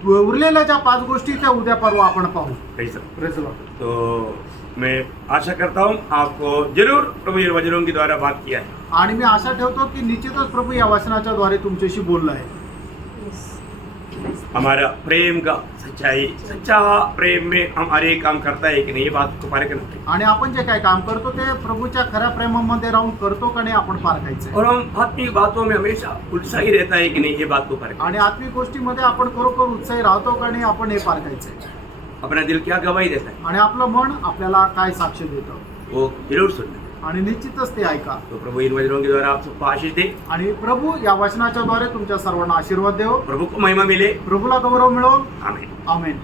उरलेल्या ज्या 5 गोष्टी त्या उद्या परवा आपण पाहू. Praise the Lord. Praise the Lord. तो मैं आशा करता हूँ आपको जरूर प्रभु ये वचनों के द्वारा बात किया है. आणि मी आशा ठेवतो की निश्चितच प्रभु या वचनाच्या द्वारे तुमच्याशी बोलला आहे. हमारा प्रेम का सच्चाई, सच्चा प्रेम में हम हर एक काम करता है कि नहीं, ये बात को परखना चाहिए. आणि आपण जे काय काम करतो ते प्रभूच्या खऱ्या प्रेमामध्ये राहून करतो का नाही आपण पारखायचं. और हम आत्मिक बातों में हमेशा उत्साही रहता है कि नहीं, ये बात को परखना. आणि आत्मिक गोष्टीमध्ये आपण खरोखर उत्साही राहतो का नाही आपण हे पारखायचं. अपना दिल क्या गवाही देता है आणि आपलं मन आपल्याला काय साक्ष देतं वो जरूर सुनना. आणि निश्चितच ते ऐका. तो प्रभु इन वचनों के द्वारा आप सबको आशीष दे, आणि प्रभू या वचनाच्या द्वारे तुमच्या सर्वांना आशीर्वाद देव. प्रभु को महिमा मिले. प्रभूला गौरव मिळो. आमीन. आमेन.